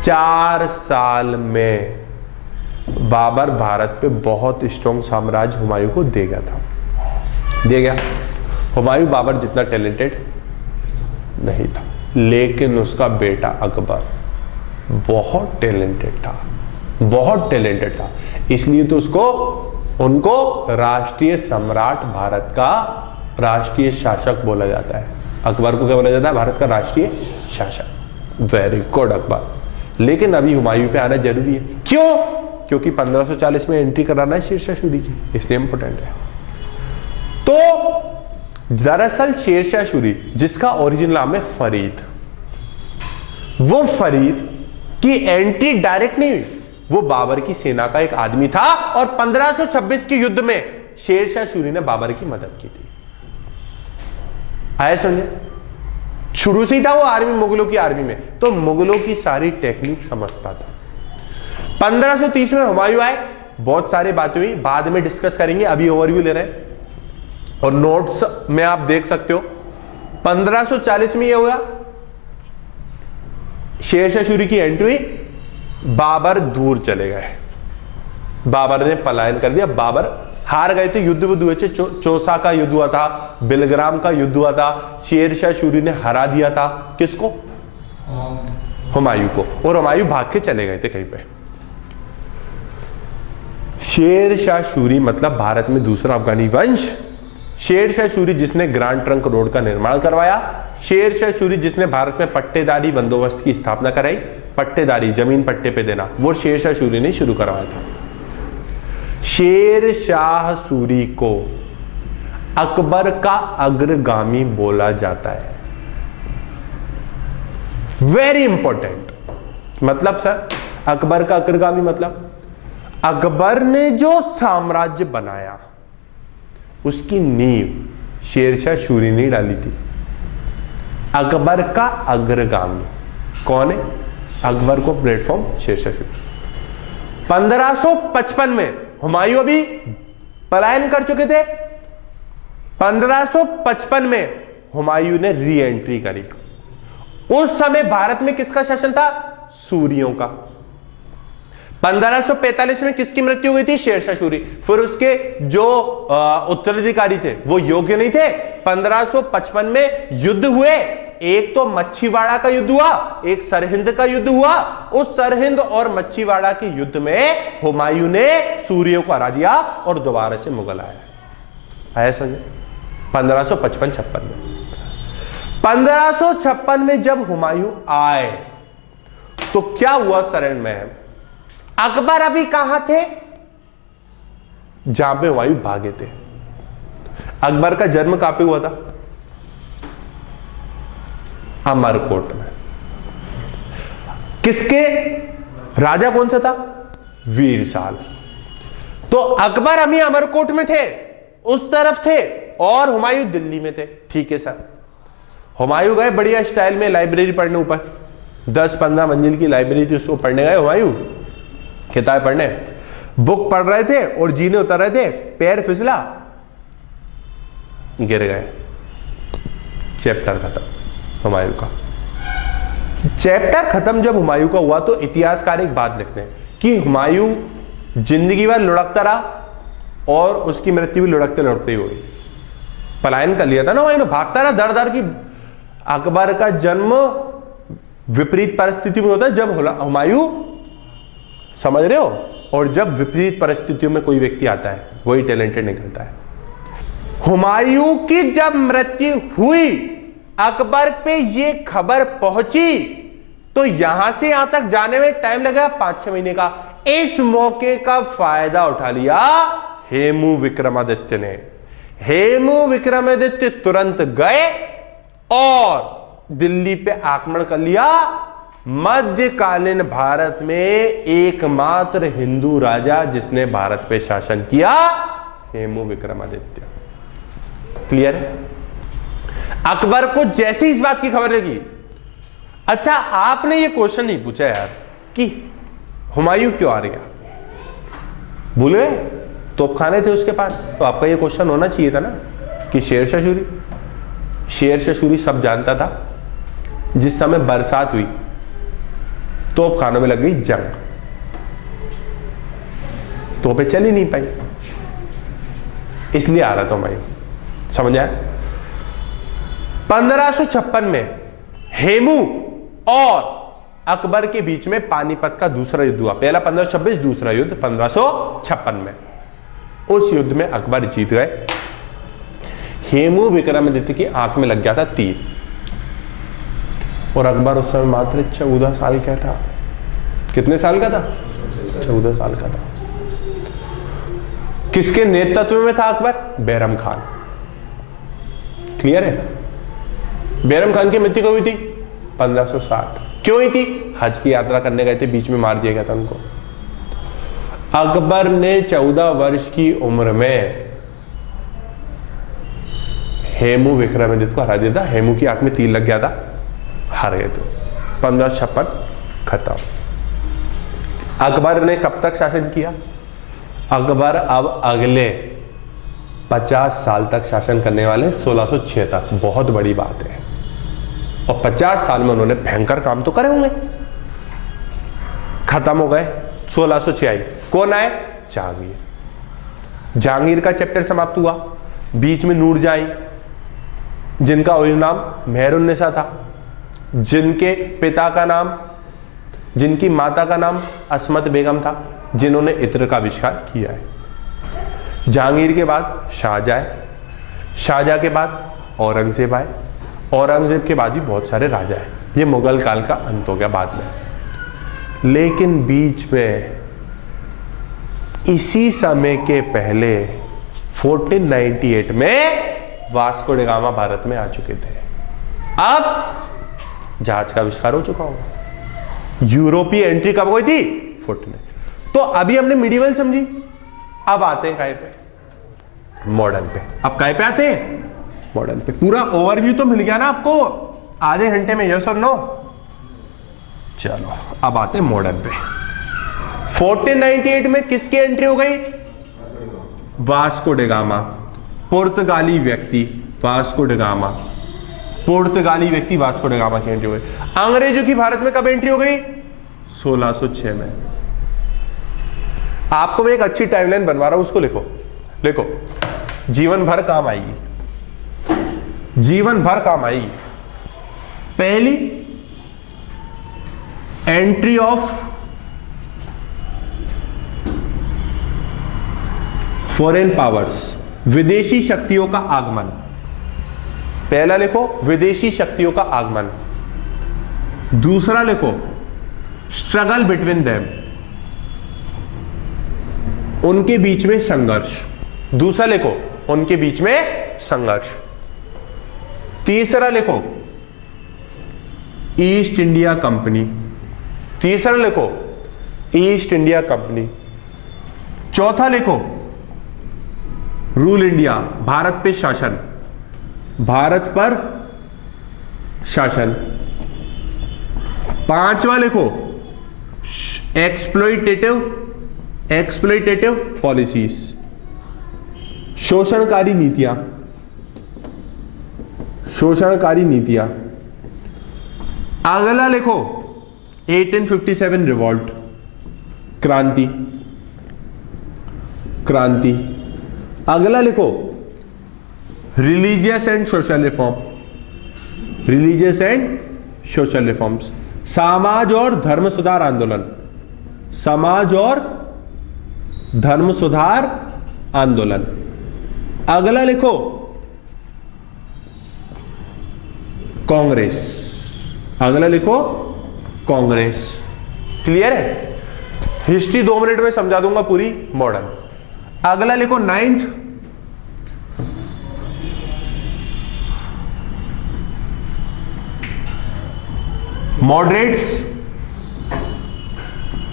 4 साल में बाबर भारत पे बहुत स्ट्रॉन्ग साम्राज्य हुमायूं को दे गया था, दे गया। हुमायूं बाबर जितना टैलेंटेड नहीं था, लेकिन उसका बेटा अकबर बहुत टैलेंटेड था, बहुत टैलेंटेड था। इसलिए तो उनको राष्ट्रीय सम्राट, भारत का राष्ट्रीय शासक बोला जाता है। अकबर को क्या बोला जाता है? भारत का राष्ट्रीय शासक। Very good Akbar. लेकिन अभी हुमायूं पे आना जरूरी है। क्यों? क्योंकि 1540 में एंट्री कराना है शेरशाह सूरी की, इसलिए इंपॉर्टेंट है। तो दरअसल शेरशाह सूरी, जिसका ओरिजिनल नाम है फरीद, वो फरीद की एंट्री डायरेक्ट नहीं हुई, वो बाबर की सेना का एक आदमी था और 1526 के युद्ध में शेरशाह सूरी ने बाबर की मदद की थी। आया समझे? शुरू से ही था वो आर्मी, मुगलों की आर्मी में, तो मुगलों की सारी टेक्निक समझता था। 1530 में हुमायूं आए, बहुत सारी बातें हुई, बाद में डिस्कस करेंगे, अभी ओवरव्यू ले रहे हैं और नोट्स में आप देख सकते हो। 1540 में ये हुआ, शेरशाह सूरी की एंट्री हुई, बाबर दूर चले गए, बाबर ने पलायन कर दिया, बाबर हार गए थे। युद्ध हुए थे, चौसा का युद्ध हुआ था, बिलग्राम का युद्ध हुआ था, शेरशाह सूरी ने हरा दिया था। किसको? हुमायूं को। और हुमायूं भाग के चले गए थे कहीं पे। शेरशाह सूरी मतलब भारत में दूसरा अफगानी वंश। शेरशाह सूरी जिसने ग्रांड ट्रंक रोड का निर्माण करवाया, शेरशाह सूरी जिसने भारत में पट्टेदारी बंदोबस्त की स्थापना कराई, पट्टेदारी जमीन पट्टे पे देना, वो शेरशाह सूरी ने शुरू करवाया था। शेरशाह सूरी को अकबर का अग्रगामी बोला जाता है। Very important. मतलब सर, अकबर का अग्रगामी मतलब अकबर ने जो साम्राज्य बनाया उसकी नींव शेरशाह सूरी ने डाली थी। अकबर का अग्रगामी कौन है? अकबर को प्लेटफॉर्म शेरशाह सूरी। 1555 में हुमायूं अभी पलायन कर चुके थे। 1555 में हुमायूं ने री एंट्री करी। उस समय भारत में किसका शासन था? सूरियों का। 1545 में किसकी मृत्यु हुई थी? शेरशाह सूरी। फिर उसके जो उत्तराधिकारी थे वो योग्य नहीं थे। 1555 में युद्ध हुए। एक तो मच्छीवाड़ा का युद्ध हुआ, एक सरहिंद का युद्ध हुआ। उस सरहिंद और मच्छीवाड़ा के युद्ध में हुमायूं ने सूरियों को हरा दिया और दोबारा से मुगल आया समझे? 1555-56 में 1556 में जब हुमायूं आए तो क्या हुआ सरहिंद में? अकबर अभी कहां थे? जहां पे हुमायूं भागे थे। अकबर का जन्म कहां पे हुआ था? अमरकोट में। किसके राजा कौन सा था? वीरसाल। तो अकबर अभी अमरकोट में थे, उस तरफ थे, और हुमायूं दिल्ली में थे। ठीक है सर। हुमायूं गए बढ़िया स्टाइल में लाइब्रेरी पढ़ने, ऊपर 10-15 मंजिल की लाइब्रेरी थी, उसको पढ़ने गए हुमायूं, किताब पढ़ने, बुक पढ़ रहे थे और जीने उतर रहे थे, पैर फिसला, गिर गए। चैप्टर खत्म हुमायूं का। चैप्टर खत्म जब हुमायूं का हुआ तो इतिहासकार एक बात लिखते हैं कि हुमायूं जिंदगी भर लुढ़कता रहा और उसकी मृत्यु भी लुढ़कते लुढ़कते ही हो गई। पलायन कर लिया था ना हुमायूं ने, भागता रहा दर दर की। अकबर का जन्म विपरीत परिस्थिति में होता है जब हुमायूं, समझ रहे हो, और जब विपरीत परिस्थितियों में कोई व्यक्ति आता है वही टैलेंटेड निकलता है। हुमायूं की जब मृत्यु हुई, अकबर पे ये खबर पहुंची तो यहां से यहां तक जाने में टाइम लगा 5-6 महीने का। इस मौके का फायदा उठा लिया हेमू विक्रमादित्य ने। हेमू विक्रमादित्य तुरंत गए और दिल्ली पे आक्रमण कर लिया। मध्यकालीन भारत में एकमात्र हिंदू राजा जिसने भारत पे शासन किया, हेमू विक्रमादित्य। क्लियर है? अकबर को जैसे इस बात की खबर लगी, अच्छा आपने ये क्वेश्चन नहीं पूछा यार कि हुमायूं क्यों आ गया, भूल गए? तोपखाने थे उसके पास, तो आपका ये क्वेश्चन होना चाहिए था ना कि शेरशाह सूरी। शेरशाह सूरी सब जानता था। जिस समय बरसात हुई तोपखानों में लग गई जंग, तोपें चल ही नहीं पाई, इसलिए आ रहा था हुमायूं। समझ आया? 1556 में हेमू और अकबर के बीच में पानीपत का दूसरा युद्ध हुआ। पहला 1526, दूसरा युद्ध 1556 में। उस युद्ध में अकबर जीत गए। हेमू विक्रमादित्य की आंख में लग गया था तीर, और अकबर उस समय मात्र 14 साल का था। कितने साल का था? 14 साल का था। किसके नेतृत्व में था अकबर? बैरम खान। क्लियर है? बैरम खान की मृत्यु कब हुई थी? 1560। क्यों हुई थी? हज की यात्रा करने गए थे, बीच में मार दिया गया था उनको। अकबर ने 14 वर्ष की उम्र में हेमू विक्रमादित्य को हरा दिया था। हेमू की आंख में तीर लग गया था, हार गए थे। 1556 खत्म। अकबर ने कब तक शासन किया? अकबर अब अगले 50 साल तक शासन करने वाले, 1606 तक। बहुत बड़ी बात है। और 50 साल में उन्होंने भयंकर काम तो करे होंगे। खत्म हो गए। 1606 आई। कौन आए? जहांगीर। जहांगीर का चैप्टर समाप्त हुआ। बीच में नूरजहां, जिनका ओरिजिनल नाम मेहरुन्निसा था, जिनके पिता का नाम, जिनकी माता का नाम असमत बेगम था, जिन्होंने इत्र का आविष्कार किया है। जहांगीर के बाद शाहजहां, शाहजहां के बाद औरंगजेब आए, औरंगजेब के बाद भी बहुत सारे राजा हैं। ये मुगल काल का अंत हो गया बाद में। लेकिन बीच में इसी समय के पहले 1498 में वास्को डी गामा भारत में आ चुके थे। अब जहाज का आविष्कार हो चुका होगा। यूरोपीय एंट्री कब हुई थी? 1498। तो अभी हमने मिडिवल समझी, अब आते हैं काय पे, मॉडर्न पे। अब काय पे आते हैं, मॉडर्न पे। पूरा ओवरव्यू तो मिल गया ना आपको आधे घंटे में, यस और नो। चलो अब आते हैं मॉडर्न पे। 1498 में किसकी एंट्री हो गई, वास्को डी गामा, पुर्तगाली व्यक्ति वास्को डी गामा, पुर्तगाली व्यक्ति वास्को डी गामा की एंट्री हो गई। अंग्रेजों की भारत में कब एंट्री हो गई, 1606 में। आपको मैं एक अच्छी टाइमलाइन बनवा रहा हूं, उसको लिखो, लिखो, जीवन भर काम आएगी, जीवन भर काम आएगी। पहली एंट्री ऑफ फॉरेन पावर्स, विदेशी शक्तियों का आगमन। पहला लिखो विदेशी शक्तियों का आगमन। दूसरा लिखो स्ट्रगल बिटवीन देम, उनके बीच में संघर्ष। दूसरा लिखो उनके बीच में संघर्ष। तीसरा लिखो ईस्ट इंडिया कंपनी। तीसरा लिखो ईस्ट इंडिया कंपनी। चौथा लिखो रूल इंडिया, भारत पे शासन, भारत पर शासन। पांचवा लिखो एक्सप्लॉइटेटिव पॉलिसीज, शोषणकारी नीतियां, शोषणकारी नीतियां। अगला लिखो 1857 रिवॉल्ट, क्रांति, क्रांति। अगला लिखो religious and social reform, religious and social reforms, समाज और धर्म सुधार आंदोलन, समाज और धर्म सुधार आंदोलन। अगला लिखो कांग्रेस, अगला लिखो कांग्रेस। क्लियर है, हिस्ट्री 2 मिनट में समझा दूंगा पूरी, मॉडर्न। अगला लिखो 9th मॉडरेट्स।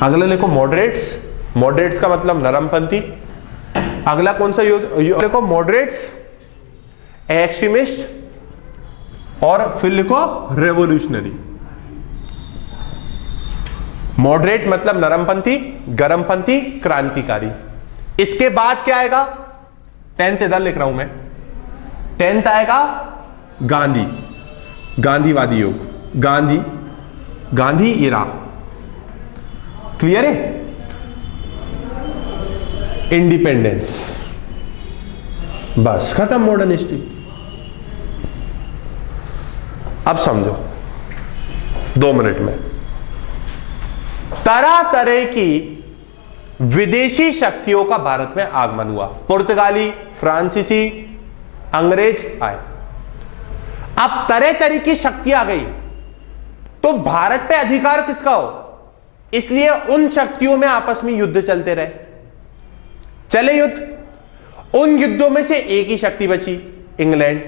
अगला लिखो मॉडरेट्स, मॉडरेट्स का मतलब नरमपंथी। अगला कौन सा लिखो मॉडरेट्स, एक्सट्रीमिस्ट, और फिर लिखो रेवोल्यूशनरी। मॉडरेट मतलब नरमपंथी, गरमपंथी, क्रांतिकारी। इसके बाद क्या आएगा, 10th इधर लिख रहा हूं मैं, 10th आएगा गांधी, गांधीवादी युग, गांधी, गांधी इरा। क्लियर है, इंडिपेंडेंस, बस खत्म मॉडर्न हिस्ट्री। अब समझो 2 मिनट में, तरह तरह की विदेशी शक्तियों का भारत में आगमन हुआ। पुर्तगाली, फ्रांसीसी, अंग्रेज आए। अब तरह तरह की शक्ति आ गई, तो भारत पे अधिकार किसका हो, इसलिए उन शक्तियों में आपस में युद्ध चलते रहे। चले युद्ध, उन युद्धों में से एक ही शक्ति बची, इंग्लैंड।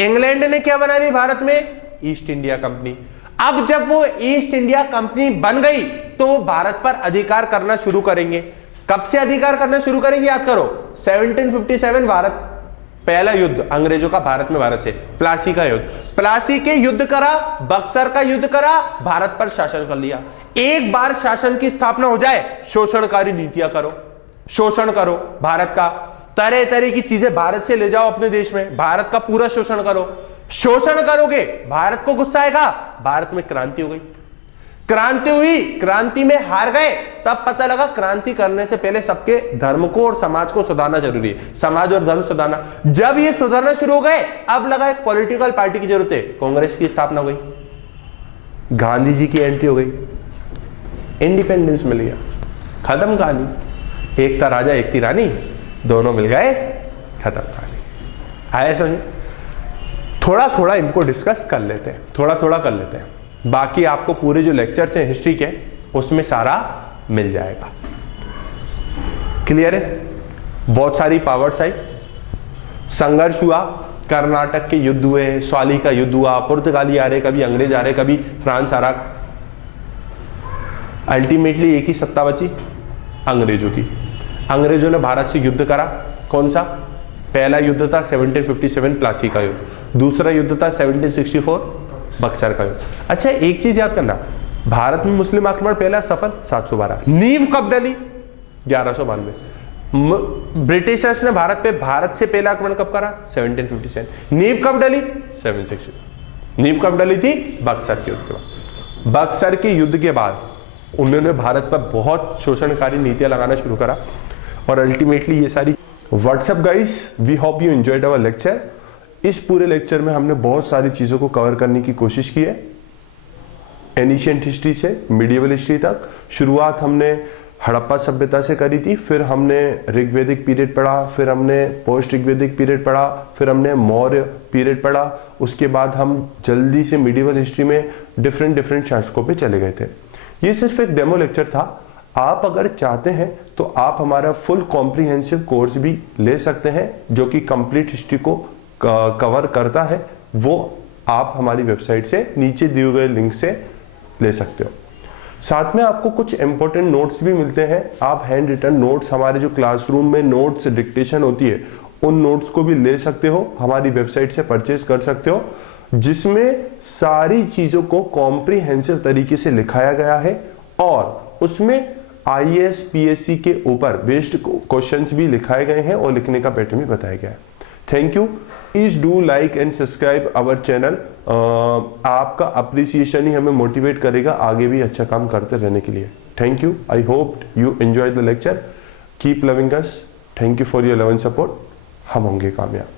इंग्लैंड ने क्या बना ली भारत में, ईस्ट इंडिया कंपनी। अब जब वो ईस्ट इंडिया कंपनी बन गई तो वो भारत पर अधिकार करना शुरू करेंगे। कब से अधिकार करना शुरू करेंगे, याद करो, 1757 भारत, पहला युद्ध अंग्रेजों का भारत में, भारत से, प्लासी का युद्ध। प्लासी के युद्ध करा, बक्सर का युद्ध करा, भारत पर शासन कर लिया। एक बार शासन की स्थापना हो जाए, शोषणकारी नीतियां करो, शोषण करो भारत का, तरह तरह की चीजें भारत से ले जाओ अपने देश में, भारत का पूरा शोषण करो। शोषण करोगे, भारत को गुस्सा आएगा, भारत में क्रांति हो गई, क्रांति हुई, क्रांति में हार गए, तब पता लगा क्रांति करने से पहले सबके धर्म को और समाज को सुधारना जरूरी है, समाज और धर्म सुधारना। जब ये सुधारना शुरू हो गए, अब लगा एक पॉलिटिकल पार्टी की जरूरत है, कांग्रेस की स्थापना हो गई, गांधी जी की एंट्री हो गई, इंडिपेंडेंस मिल गया, खत्म कहानी। एक था राजा एक थी रानी, दोनों मिल गए, खत्म कहानी। आए समझ, थोड़ा थोड़ा इनको डिस्कस कर लेते हैं, थोड़ा थोड़ा कर लेते हैं, बाकी आपको पूरे जो लेक्चर्स हैं हिस्ट्री के उसमें सारा मिल जाएगा। क्लियर है, बहुत सारी पावर्स आई, संघर्ष हुआ, कर्नाटक के युद्ध हुए, स्वाली का युद्ध हुआ, पुर्तगाली आ रहे, कभी अंग्रेज आ रहे, कभी फ्रांस आ रहा, अल्टीमेटली एक ही सत्ता बची, अंग्रेजों की। अंग्रेजों ने भारत से युद्ध करा, कौन सा? पहला युद्ध था 1757 प्लासी का युद्ध, दूसरा युद्ध था 1764 बक्सर का युद्ध। अच्छा एक चीज याद करना, भारत में मुस्लिम आक्रमण पहला सफल 712, नींव कब डली? 1192। ब्रिटिशर्स ने भारत से पहला आक्रमण कब करा? 1757। नींव कब डली? 760। नींव कब डली थी? बक्सर के युद्ध के बाद। बक्सर के युद्ध के बाद उन्होंने भारत पर बहुत शोषणकारी नीतियां लगाना शुरू करा और अल्टीमेटली ये सारी। What's up guys, we hope you enjoyed our lecture. इस पूरे लेक्चर में हमने बहुत सारी चीजों को कवर करने की कोशिश की है, एनिशिएंट हिस्ट्री से मिडिवल हिस्ट्री तक। शुरुआत हमने हड़प्पा सभ्यता से करी थी, फिर हमने ऋग्वैदिक पीरियड पढ़ा, फिर हमने पोस्ट ऋग्वैदिक पीरियड पढ़ा, फिर हमने मौर्य पीरियड पढ़ा। उसके बाद हम जल्दी से मिडिवल हिस्ट्री में डिफरेंट शासकों पे चले गए थे। ये सिर्फ एक डेमो लेक्चर था। आप अगर चाहते हैं तो आप हमारा फुल कॉम्प्रिहेंसिव कोर्स भी ले सकते हैं, जो कि कंप्लीट हिस्ट्री को कवर करता है। वो आप हमारी वेबसाइट से नीचे दिए गए लिंक से ले सकते हो। साथ में आपको कुछ इंपॉर्टेंट नोट्स भी मिलते हैं। आप हैंड रिटन नोट्स, हमारे जो क्लासरूम में नोट्स डिक्टेशन होती है, उन नोट्स को भी ले सकते हो, हमारी वेबसाइट से परचेज कर सकते हो, जिसमें सारी चीजों को कॉम्प्रिहेंसिव तरीके से लिखाया गया है और उसमें IAS PSC के ऊपर बेस्ड क्वेश्चंस भी लिखाए गए हैं और लिखने का पैटर्न भी बताया गया है। Thank you. Please do like and subscribe our channel. आपका अप्रिसिएशन ही हमें मोटिवेट करेगा आगे भी अच्छा काम करते रहने के लिए। Thank you. I hope you enjoy the lecture. Keep loving us. Thank you for your love and support. हम होंगे कामयाब।